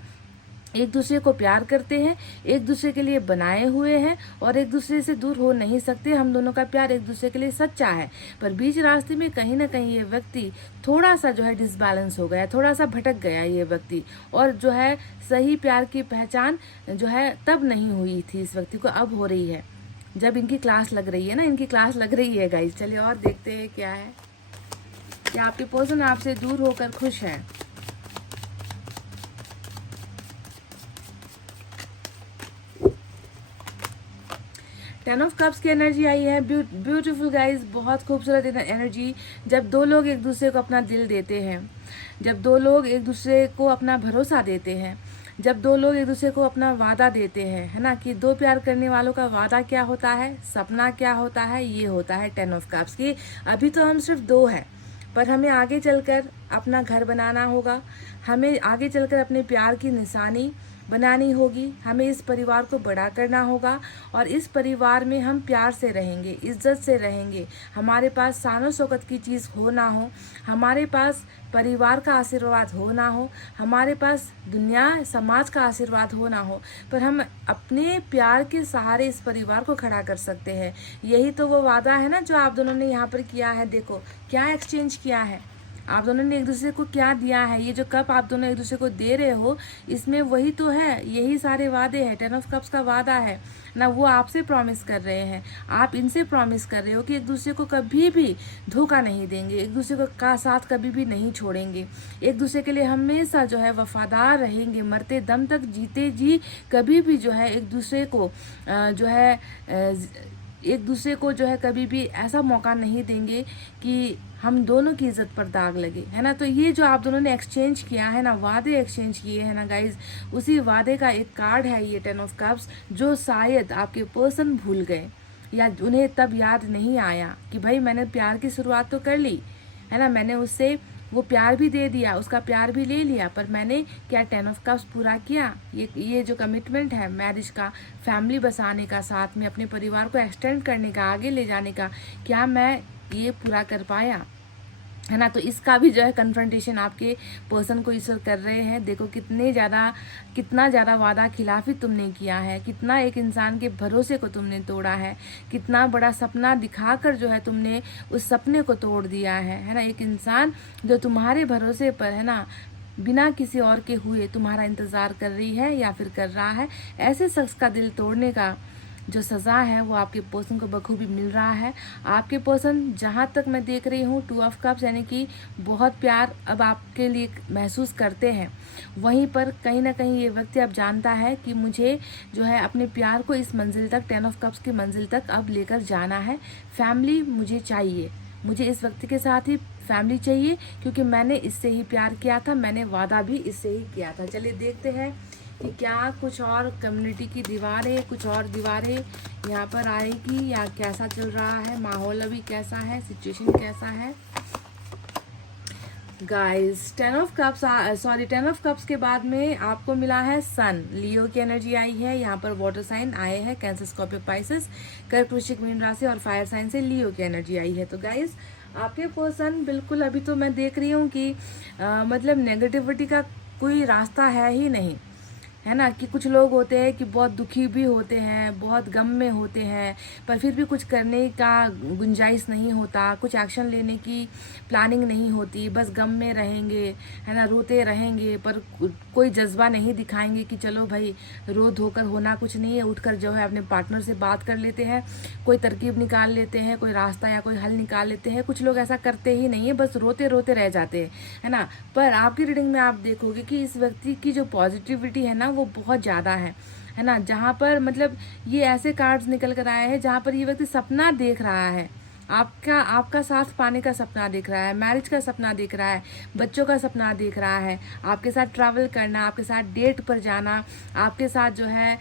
एक दूसरे को प्यार करते हैं, एक दूसरे के लिए बनाए हुए हैं और एक दूसरे से दूर हो नहीं सकते। हम दोनों का प्यार एक दूसरे के लिए सच्चा है, पर बीच रास्ते में कहीं ना कहीं ये व्यक्ति थोड़ा सा जो है डिसबैलेंस हो गया, थोड़ा सा भटक गया ये व्यक्ति, और जो है सही प्यार की पहचान जो है तब नहीं हुई थी इस व्यक्ति को, अब हो रही है जब इनकी क्लास लग रही है ना, इनकी क्लास लग रही है गाइस। चलिए और देखते हैं क्या है, क्या आपके पर्सन आपसे दूर होकर खुश है। टेन ऑफ कप्स की एनर्जी आई है, ब्यूटीफुल गाइज, बहुत खूबसूरत एनर्जी। जब दो लोग एक दूसरे को अपना दिल देते हैं, जब दो लोग एक दूसरे को अपना भरोसा देते हैं, जब दो लोग एक दूसरे को अपना वादा देते हैं, है ना, कि दो प्यार करने वालों का वादा क्या होता है, सपना क्या होता है, ये होता है टेन ऑफ कप्स की। अभी तो हम सिर्फ दो हैं, पर हमें आगे चलकर अपना घर बनाना होगा, हमें आगे चलकर अपने प्यार की निशानी बनानी होगी, हमें इस परिवार को बड़ा करना होगा और इस परिवार में हम प्यार से रहेंगे, इज्जत से रहेंगे। हमारे पास शानो शौकत की चीज़ हो ना हो, हमारे पास परिवार का आशीर्वाद हो ना हो, हमारे पास दुनिया समाज का आशीर्वाद हो ना हो, पर हम अपने प्यार के सहारे इस परिवार को खड़ा कर सकते हैं। यही तो वो वादा है ना जो आप दोनों ने यहाँ पर किया है। देखो क्या एक्सचेंज किया है आप दोनों ने, एक दूसरे को क्या दिया है। ये जो कप आप दोनों एक दूसरे को दे रहे हो, इसमें वही तो है, यही सारे वादे हैं। टेन ऑफ कप्स का वादा है ना, वो आपसे प्रॉमिस कर रहे हैं, आप इनसे प्रॉमिस कर रहे हो कि एक दूसरे को कभी भी धोखा नहीं देंगे, एक दूसरे को का साथ कभी भी नहीं छोड़ेंगे, एक दूसरे के लिए हमेशा जो है वफादार रहेंगे, मरते दम तक, जीते जी कभी भी जो है एक दूसरे को जो है एक दूसरे को जो है कभी भी ऐसा मौका नहीं देंगे कि हम दोनों की इज्जत पर दाग लगे, है ना। तो ये जो आप दोनों ने एक्सचेंज किया है ना, वादे एक्सचेंज किए हैं ना गाइज, उसी वादे का एक कार्ड है ये टेन ऑफ कप्स, जो शायद आपके पर्सन भूल गए या उन्हें तब याद नहीं आया कि भाई मैंने प्यार की शुरुआत तो कर ली, है ना, मैंने उससे वो प्यार भी दे दिया, उसका प्यार भी ले लिया, पर मैंने क्या टेन ऑफ कप्स पूरा किया। ये जो कमिटमेंट है मैरिज का, फैमिली बसाने का, साथ में अपने परिवार को एक्सटेंड करने का, आगे ले जाने का, क्या मैं ये पूरा कर पाया, है ना। तो इसका भी जो है कन्फ्रंटेशन आपके पर्सन को ईश्वर कर रहे हैं। देखो कितना ज़्यादा वादा खिलाफी तुमने किया है, कितना एक इंसान के भरोसे को तुमने तोड़ा है, कितना बड़ा सपना दिखाकर जो है तुमने उस सपने को तोड़ दिया है ना। एक इंसान जो तुम्हारे भरोसे पर, है ना, बिना किसी और के हुए तुम्हारा इंतज़ार कर रही है या फिर कर रहा है, ऐसे शख्स का दिल तोड़ने का जो सज़ा है वो आपके पर्सन को बखूबी मिल रहा है। आपके पर्सन, जहाँ तक मैं देख रही हूँ, 2 ऑफ कप्स यानी कि बहुत प्यार अब आपके लिए महसूस करते हैं। वहीं पर कहीं ना कहीं ये व्यक्ति अब जानता है कि मुझे जो है अपने प्यार को इस मंजिल तक, 10 ऑफ कप्स की मंजिल तक अब लेकर जाना है। फैमिली मुझे चाहिए, मुझे इस व्यक्ति के साथ ही फैमिली चाहिए, क्योंकि मैंने इससे ही प्यार किया था, मैंने वादा भी इससे ही किया था। चलिए देखते हैं कि क्या कुछ और कम्युनिटी की दीवारें, कुछ और दीवारें यहाँ पर आएगी या कैसा चल रहा है माहौल, अभी कैसा है, सिचुएशन कैसा है गाइस। 10 ऑफ कप्स के बाद में आपको मिला है सन, लियो की एनर्जी आई है। यहाँ पर वाटर साइन आए हैं, कैंसर, स्कॉर्पियो, पाइसेस, कर्क, वृश्चिक, मीन राशि और फायर साइन से लियो की एनर्जी आई है। तो गाइस आपके पर्सन बिल्कुल, अभी तो मैं देख रही हूँ कि मतलब नेगेटिविटी का कोई रास्ता है ही नहीं, है ना। कि कुछ लोग होते हैं कि बहुत दुखी भी होते हैं, बहुत गम में होते हैं, पर फिर भी कुछ करने का गुंजाइश नहीं होता, कुछ एक्शन लेने की प्लानिंग नहीं होती, बस गम में रहेंगे, है ना, रोते रहेंगे, पर कोई जज्बा नहीं दिखाएंगे कि चलो भाई रो धोकर होना कुछ नहीं है, उठकर जो है अपने पार्टनर से बात कर लेते हैं, कोई तरकीब निकाल लेते हैं, कोई रास्ता या कोई हल निकाल लेते हैं। कुछ लोग ऐसा करते ही नहीं है, बस रोते रोते रह जाते हैं, है ना। पर आपकी रीडिंग में आप देखोगे कि इस व्यक्ति की जो पॉजिटिविटी है ना, वो बहुत ज़्यादा है ना। जहाँ पर मतलब ये ऐसे कार्ड्स निकल कर आए हैं जहाँ पर ये व्यक्ति सपना देख रहा है आपका आपका साथ पाने का सपना देख रहा है, मैरिज का सपना देख रहा है, बच्चों का सपना देख रहा है, आपके साथ ट्रैवल करना, आपके साथ डेट पर जाना, आपके साथ जो है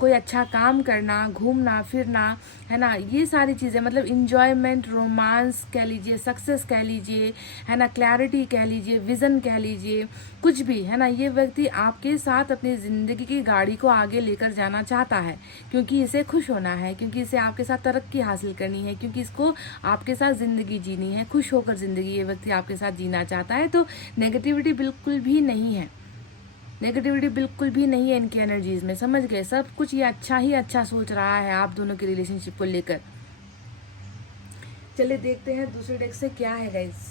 कोई अच्छा काम करना, घूमना फिरना, है ना, ये सारी चीज़ें मतलब इंजॉयमेंट, रोमांस कह लीजिए, सक्सेस कह लीजिए, है ना, क्लैरिटी कह लीजिए, विज़न कह लीजिए, कुछ भी, है ना, ये व्यक्ति आपके साथ अपनी ज़िंदगी की गाड़ी को आगे लेकर जाना चाहता है, क्योंकि इसे खुश होना है, क्योंकि इसे आपके साथ तरक्की हासिल करनी है, क्योंकि इसको आपके साथ ज़िंदगी जीनी है, खुश होकर ज़िंदगी ये व्यक्ति आपके साथ जीना चाहता है। तो नेगेटिविटी बिल्कुल भी नहीं है, नेगेटिविटी बिल्कुल भी नहीं है इनकी एनर्जीज में, समझ गए, सब कुछ ये अच्छा ही अच्छा सोच रहा है आप दोनों के रिलेशनशिप को लेकर। चलिए देखते हैं दूसरे डेक से क्या है guys.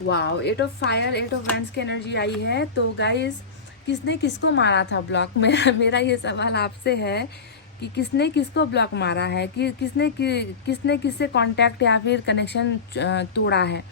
Wow, 8 of fire, 8 of wands की एनर्जी आई है। तो गाइस, किसने किसको मारा था ब्लॉक में? मेरा ये सवाल आपसे है कि किसने किसको ब्लॉक मारा है, कि किसने किससे कांटेक्ट या फिर कनेक्शन तोड़ा है,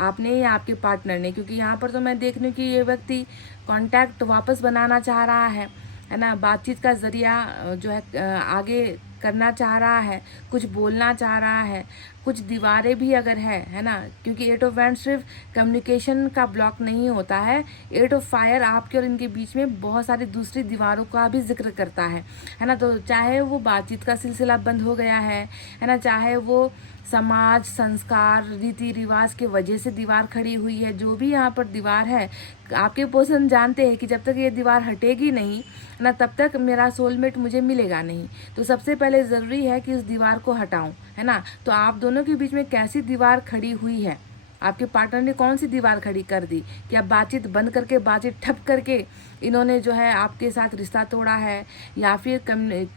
आपने या आपके पार्टनर ने? क्योंकि यहाँ पर तो मैं देख रही हूँ कि ये व्यक्ति कांटेक्ट वापस बनाना चाह रहा है ना, बातचीत का जरिया जो है आगे करना चाह रहा है, कुछ बोलना चाह रहा है, कुछ दीवारें भी अगर है ना, क्योंकि 8 ऑफ वैंड सिर्फ कम्युनिकेशन का ब्लॉक नहीं होता है, 8 ऑफ फायर आपके और इनके बीच में बहुत सारी दूसरी दीवारों का भी जिक्र करता है ना। तो चाहे वो बातचीत का सिलसिला बंद हो गया है ना, चाहे वो समाज, संस्कार, रीति रिवाज के वजह से दीवार खड़ी हुई है, जो भी यहाँ पर दीवार है, आपके पर्सन जानते हैं कि जब तक ये दीवार हटेगी नहीं ना, तब तक मेरा सोलमेट मुझे मिलेगा नहीं। तो सबसे पहले ज़रूरी है कि उस दीवार को हटाऊं, है ना। तो आप दोनों के बीच में कैसी दीवार खड़ी हुई है, आपके पार्टनर ने कौन सी दीवार खड़ी कर दी? क्या बातचीत बंद करके, बातचीत ठप करके इन्होंने जो है आपके साथ रिश्ता तोड़ा है, या फिर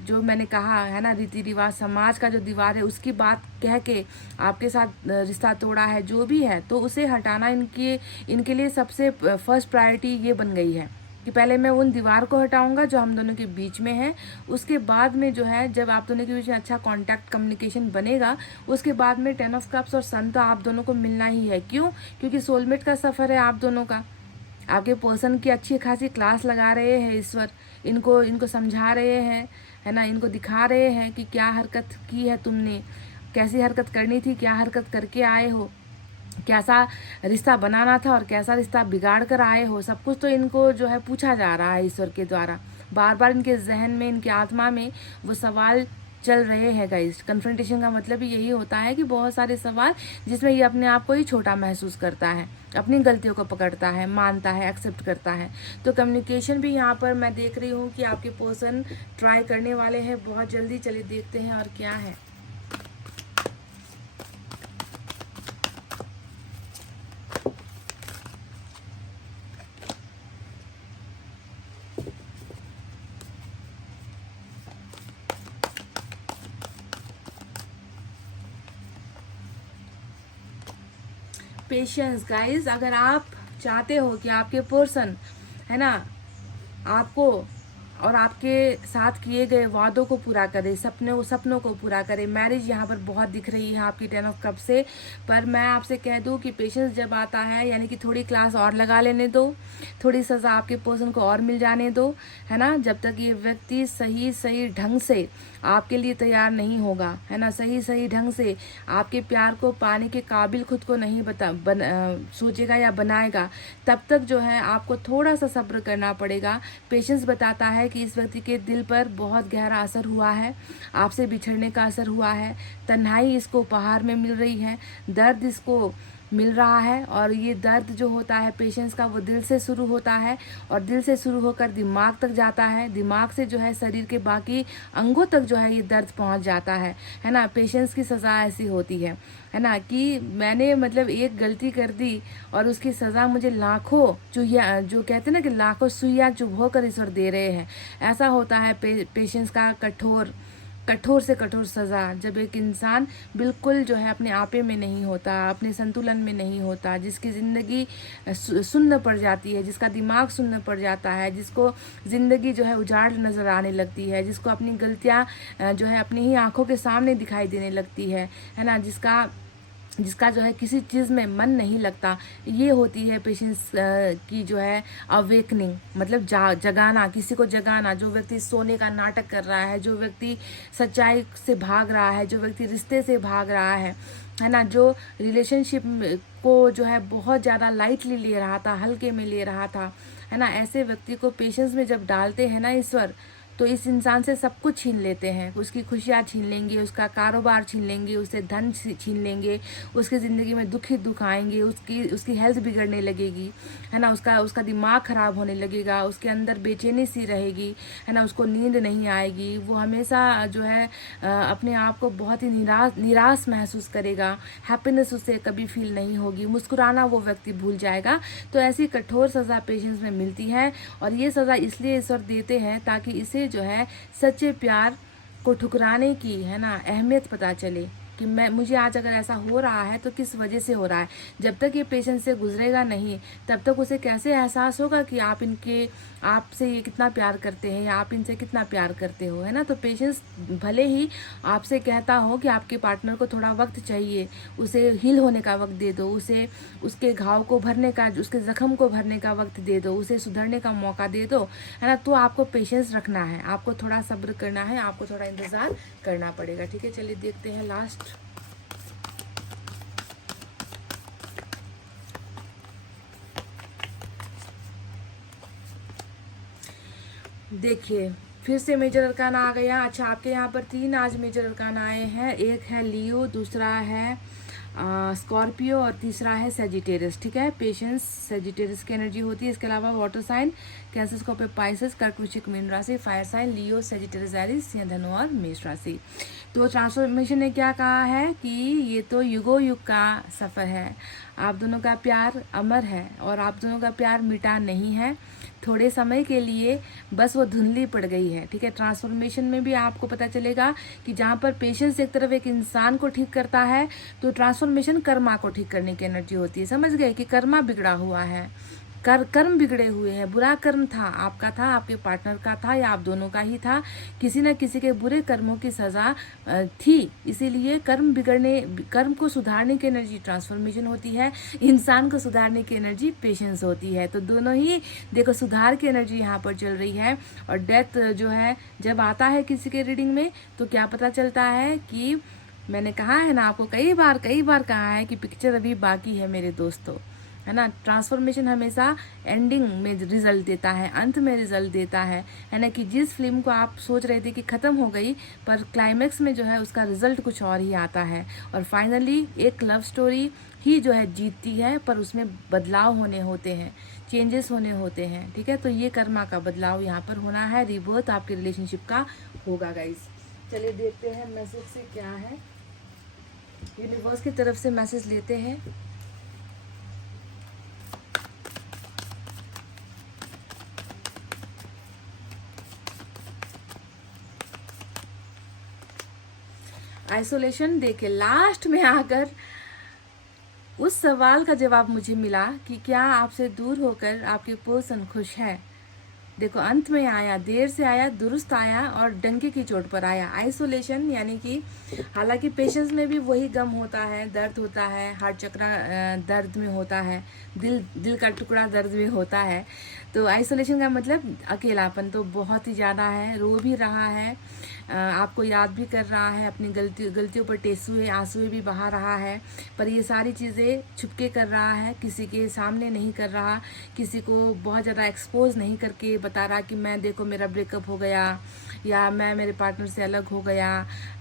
जो मैंने कहा है ना, रीति रिवाज, समाज का जो दीवार है उसकी बात कह के आपके साथ रिश्ता तोड़ा है, जो भी है, तो उसे हटाना इनके लिए सबसे फर्स्ट प्रायोरिटी ये बन गई है कि पहले मैं उन दीवार को हटाऊंगा जो हम दोनों के बीच में है। उसके बाद में जो है, जब आप दोनों के बीच में अच्छा कांटेक्ट, कम्युनिकेशन बनेगा, उसके बाद में 10 ऑफ कप्स और सन तो आप दोनों को मिलना ही है। क्यों? क्योंकि सोलमेट का सफ़र है आप दोनों का। आपके पर्सन की अच्छी खासी क्लास लगा रहे हैं ईश्वर, इनको समझा रहे हैं, है ना, इनको दिखा रहे हैं कि क्या हरकत की है तुमने, कैसी हरकत करनी थी, क्या हरकत करके आए हो, कैसा रिश्ता बनाना था और कैसा रिश्ता बिगाड़ कर आए हो, सब कुछ तो इनको जो है पूछा जा रहा है ईश्वर के द्वारा। बार बार इनके जहन में, इनके आत्मा में वो सवाल चल रहे हैं गाइस। कन्फ्रंटेशन का मतलब ही यही होता है कि बहुत सारे सवाल जिसमें ये अपने आप को ही छोटा महसूस करता है, अपनी गलतियों को पकड़ता है, मानता है, एक्सेप्ट करता है। तो कम्युनिकेशन भी यहाँ पर मैं देख रही हूँ कि आपके पर्सन ट्राई करने वाले हैं बहुत जल्दी। चलिए देखते हैं और क्या है। पेशेंस गाइस, अगर आप चाहते हो कि आपके पर्सन, है ना, आपको और आपके साथ किए गए वादों को पूरा करे, सपनों को पूरा करे, मैरिज यहाँ पर बहुत दिख रही है आपकी 10 ऑफ कप से। पर मैं आपसे कह दूँ कि पेशेंस जब आता है, यानी कि थोड़ी क्लास और लगा लेने दो, थोड़ी सज़ा आपके पर्सन को और मिल जाने दो, है ना, जब तक ये व्यक्ति सही ढंग से आपके लिए तैयार नहीं होगा, है ना, सही ढंग से आपके प्यार को पाने के काबिल खुद को नहीं सोचेगा या बनाएगा, तब तक जो है आपको थोड़ा सा सब्र करना पड़ेगा। पेशेंस बताता है कि इस व्यक्ति के दिल पर बहुत गहरा असर हुआ है, आपसे बिछड़ने का असर हुआ है, तन्हाई इसको उपहार में मिल रही है, दर्द इसको मिल रहा है, और ये दर्द जो होता है पेशेंस का, वो दिल से शुरू होता है और दिल से शुरू होकर दिमाग तक जाता है, दिमाग से जो है शरीर के बाकी अंगों तक जो है ये दर्द पहुंच जाता है ना। पेशेंस की सज़ा ऐसी होती है ना, कि मैंने मतलब एक गलती कर दी और उसकी सज़ा मुझे लाखों चुहिया, जो कहते हैं ना कि लाखों सुइयाँ चुभो कर ईश्वर दे रहे हैं, ऐसा होता है पेशेंस का कठोर से कठोर सज़ा, जब एक इंसान बिल्कुल जो है अपने आपे में नहीं होता, अपने संतुलन में नहीं होता, जिसकी ज़िंदगी सुन्न पड़ जाती है, जिसका दिमाग सुन्न पड़ जाता है, जिसको ज़िंदगी जो है उजाड़ नज़र आने लगती है, जिसको अपनी गलतियाँ जो है अपनी ही आंखों के सामने दिखाई देने लगती है ना, जिसका जिसका जो है किसी चीज़ में मन नहीं लगता, ये होती है पेशेंस की जो है अवेकनिंग, मतलब जगाना, किसी को जगाना। जो व्यक्ति सोने का नाटक कर रहा है, जो व्यक्ति सच्चाई से भाग रहा है, जो व्यक्ति रिश्ते से भाग रहा है ना, जो रिलेशनशिप को जो है बहुत ज़्यादा लाइटली ले रहा था, हल्के में ले रहा था, है ना, ऐसे व्यक्ति को पेशेंस में जब डालते हैं ना ईश्वर, तो इस इंसान से सब कुछ छीन लेते हैं। उसकी खुशियाँ छीन लेंगे, उसका कारोबार छीन लेंगे, उससे धन छीन लेंगे, उसकी ज़िंदगी में दुख ही दुख आएंगे, उसकी हेल्थ बिगड़ने लगेगी, है ना, उसका दिमाग ख़राब होने लगेगा, उसके अंदर बेचैनी सी रहेगी, है ना, उसको नींद नहीं आएगी, वो हमेशा जो है अपने आप को बहुत ही निराश महसूस करेगा, हैप्पीनेस उसे कभी फील नहीं होगी, मुस्कुराना वो व्यक्ति भूल जाएगा। तो ऐसी कठोर सज़ा पेशेंस में मिलती है, और ये सज़ा इसलिए ईश्वर देते हैं ताकि इसे जो है सच्चे प्यार को ठुकराने की, है ना, अहमियत पता चले कि मुझे आज अगर ऐसा हो रहा है तो किस वजह से हो रहा है। जब तक ये पेशेंस से गुजरेगा नहीं, तब तक उसे कैसे एहसास होगा कि आपसे ये कितना प्यार करते हैं या आप इनसे कितना प्यार करते हो, है ना। तो पेशेंस भले ही आपसे कहता हो कि आपके पार्टनर को थोड़ा वक्त चाहिए, उसे हील होने का वक्त दे दो, उसे उसके घाव को भरने का, उसके जख्म को भरने का वक्त दे दो, उसे सुधरने का मौका दे दो, है ना। तो आपको पेशेंस रखना है, आपको थोड़ा सब्र करना है, आपको थोड़ा इंतज़ार करना पड़ेगा। ठीक है, चलिए देखते हैं लास्ट। देखिए फिर से मेजर अरकान आ गया। अच्छा, आपके यहाँ पर 3 आज मेजर अरकान आए हैं। एक है लियो, दूसरा है स्कॉर्पियो और तीसरा है सेजिटेरियस। ठीक है, पेशेंस सेजिटेरियस की एनर्जी होती है। इसके अलावा water sign cancer, Scorpio, Pisces, कर्क, वृश्चिक, मीन राशि, fire sign Leo, Sagittarius, Aries, सिंह, धनु और मेष राशि। तो ट्रांसफॉर्मेशन ने क्या कहा है कि ये तो युगों युग का सफ़र है, आप दोनों का प्यार अमर है और आप दोनों का प्यार मिटा नहीं है, थोड़े समय के लिए बस वो धुंधली पड़ गई है। ठीक है, ट्रांसफॉर्मेशन में भी आपको पता चलेगा कि जहाँ पर पेशेंस एक तरफ एक इंसान को ठीक करता है, तो ट्रांसफॉर्मेशन कर्मा को ठीक करने की एनर्जी होती है। समझ गए कि कर्मा बिगड़ा हुआ है, कर्म बिगड़े हुए हैं, बुरा कर्म था, आपका था, आपके पार्टनर का था, या आप दोनों का ही था, किसी न किसी के बुरे कर्मों की सज़ा थी, इसीलिए कर्म को सुधारने की एनर्जी ट्रांसफॉर्मेशन होती है, इंसान को सुधारने की एनर्जी पेशेंस होती है। तो दोनों ही देखो सुधार की एनर्जी यहाँ पर चल रही है। और डेथ जो है जब आता है किसी के रीडिंग में, तो क्या पता चलता है कि मैंने कहा है ना आपको कई बार कहा है कि पिक्चर अभी बाकी है मेरे दोस्तों, है ना। ट्रांसफॉर्मेशन हमेशा एंडिंग में रिजल्ट देता है, अंत में रिजल्ट देता है ना। कि जिस फिल्म को आप सोच रहे थे कि ख़त्म हो गई, पर क्लाइमैक्स में जो है उसका रिजल्ट कुछ और ही आता है, और फाइनली एक लव स्टोरी ही जो है जीतती है, पर उसमें बदलाव होने होते हैं, चेंजेस होने होते हैं। ठीक है, तो ये कर्मा का बदलाव यहाँ पर होना है, रिबर्थ आपके रिलेशनशिप का होगा गाइस। चलिए देखते हैं मैसेज से क्या है, यूनिवर्स की तरफ से मैसेज लेते हैं। आइसोलेशन देखिए, लास्ट में आकर उस सवाल का जवाब मुझे मिला कि क्या आपसे दूर होकर आपके पर्सन खुश है। देखो अंत में आया, देर से आया, दुरुस्त आया और डंके की चोट पर आया। आइसोलेशन यानी कि हालांकि पेशेंस में भी वही गम होता है, दर्द होता है, हार्ट चक्रा दर्द में होता है, दिल का टुकड़ा दर्द में होता है। तो आइसोलेशन का मतलब अकेलापन तो बहुत ही ज़्यादा है, रो भी रहा है, आपको याद भी कर रहा है, अपनी गलतियों पर टेसुए आंसुए भी बहा रहा है, पर ये सारी चीज़ें छुपके कर रहा है, किसी के सामने नहीं कर रहा, किसी को बहुत ज़्यादा एक्सपोज नहीं करके बता रहा कि मैं देखो मेरा ब्रेकअप हो गया, या मैं मेरे पार्टनर से अलग हो गया,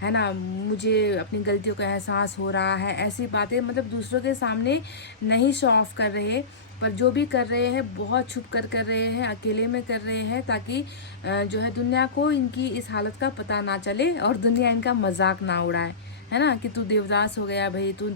है ना, मुझे अपनी गलतियों का एहसास हो रहा है। ऐसी बातें मतलब दूसरों के सामने नहीं शो ऑफ कर रहे, पर जो भी कर रहे हैं बहुत छुप कर रहे हैं, अकेले में कर रहे हैं, ताकि जो है दुनिया को इनकी इस हालत का पता ना चले और दुनिया इनका मजाक ना उड़ाए, है ना। कि तू देवदास हो गया भाई, तू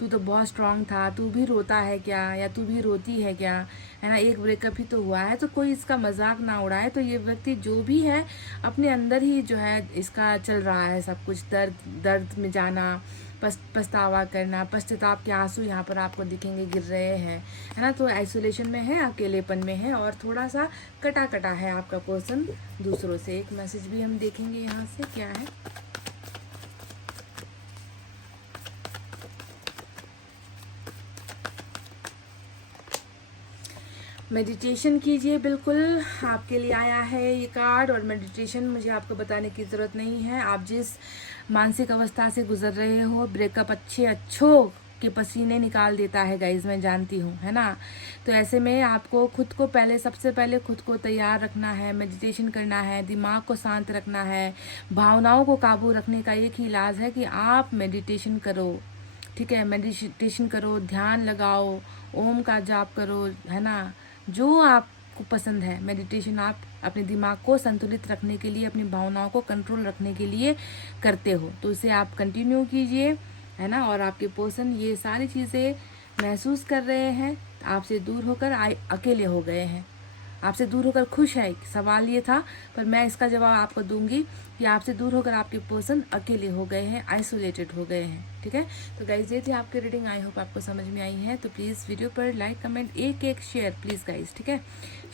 तो बहुत स्ट्रांग था, तू भी रोता है क्या, या तू भी रोती है क्या, है ना, एक ब्रेकअप ही तो हुआ है, तो कोई इसका मजाक ना उड़ाए। तो ये व्यक्ति जो भी है अपने अंदर ही जो है इसका चल रहा है सब कुछ, दर्द में जाना, पछतावा करना, पश्चाताप के आंसू यहाँ पर आपको दिखेंगे गिर रहे हैं, है ना। तो आइसोलेशन में है, अकेलेपन में है, और थोड़ा सा कटा है आपका पर्सन दूसरों से। एक मैसेज भी हम देखेंगे यहाँ से क्या है। मेडिटेशन कीजिए। बिल्कुल आपके लिए आया है ये कार्ड, और मेडिटेशन मुझे आपको बताने की ज़रूरत नहीं है। आप जिस मानसिक अवस्था से गुजर रहे हो, ब्रेकअप अच्छों के पसीने निकाल देता है गाइज, मैं जानती हूँ, है ना। तो ऐसे में आपको खुद को सबसे पहले खुद को तैयार रखना है, मेडिटेशन करना है, दिमाग को शांत रखना है, भावनाओं को काबू रखने का एक ही इलाज है कि आप मेडिटेशन करो। ठीक है, मेडिटेशन करो, ध्यान लगाओ, ओम का जाप करो, है ना। जो आपको पसंद है मेडिटेशन आप अपने दिमाग को संतुलित रखने के लिए, अपनी भावनाओं को कंट्रोल रखने के लिए करते हो, तो इसे आप कंटिन्यू कीजिए, है ना। और आपके पर्सन ये सारी चीज़ें महसूस कर रहे हैं, आपसे दूर होकर अकेले हो गए हैं, आपसे दूर होकर खुश है। सवाल ये था, पर मैं इसका जवाब आपको दूंगी कि आपसे दूर होकर आपके पर्सन अकेले हो गए हैं, आइसोलेटेड हो गए हैं। ठीक है, तो गाइज ये थी आपकी रीडिंग। आई होप आपको समझ में आई है। तो प्लीज़ वीडियो पर लाइक कमेंट एक शेयर प्लीज़ गाइज, ठीक है,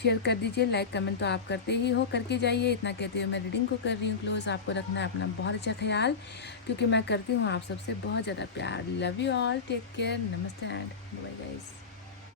शेयर कर दीजिए। लाइक कमेंट तो आप करते ही हो, करके जाइए। इतना कहते हुए मैं रीडिंग को कर रही हूँ क्लोज। आपको रखना है अपना बहुत अच्छा ख्याल, क्योंकि मैं करती हूँ आप सबसे बहुत ज़्यादा प्यार। Love you all, take care, नमस्ते एंड बाय गाइज।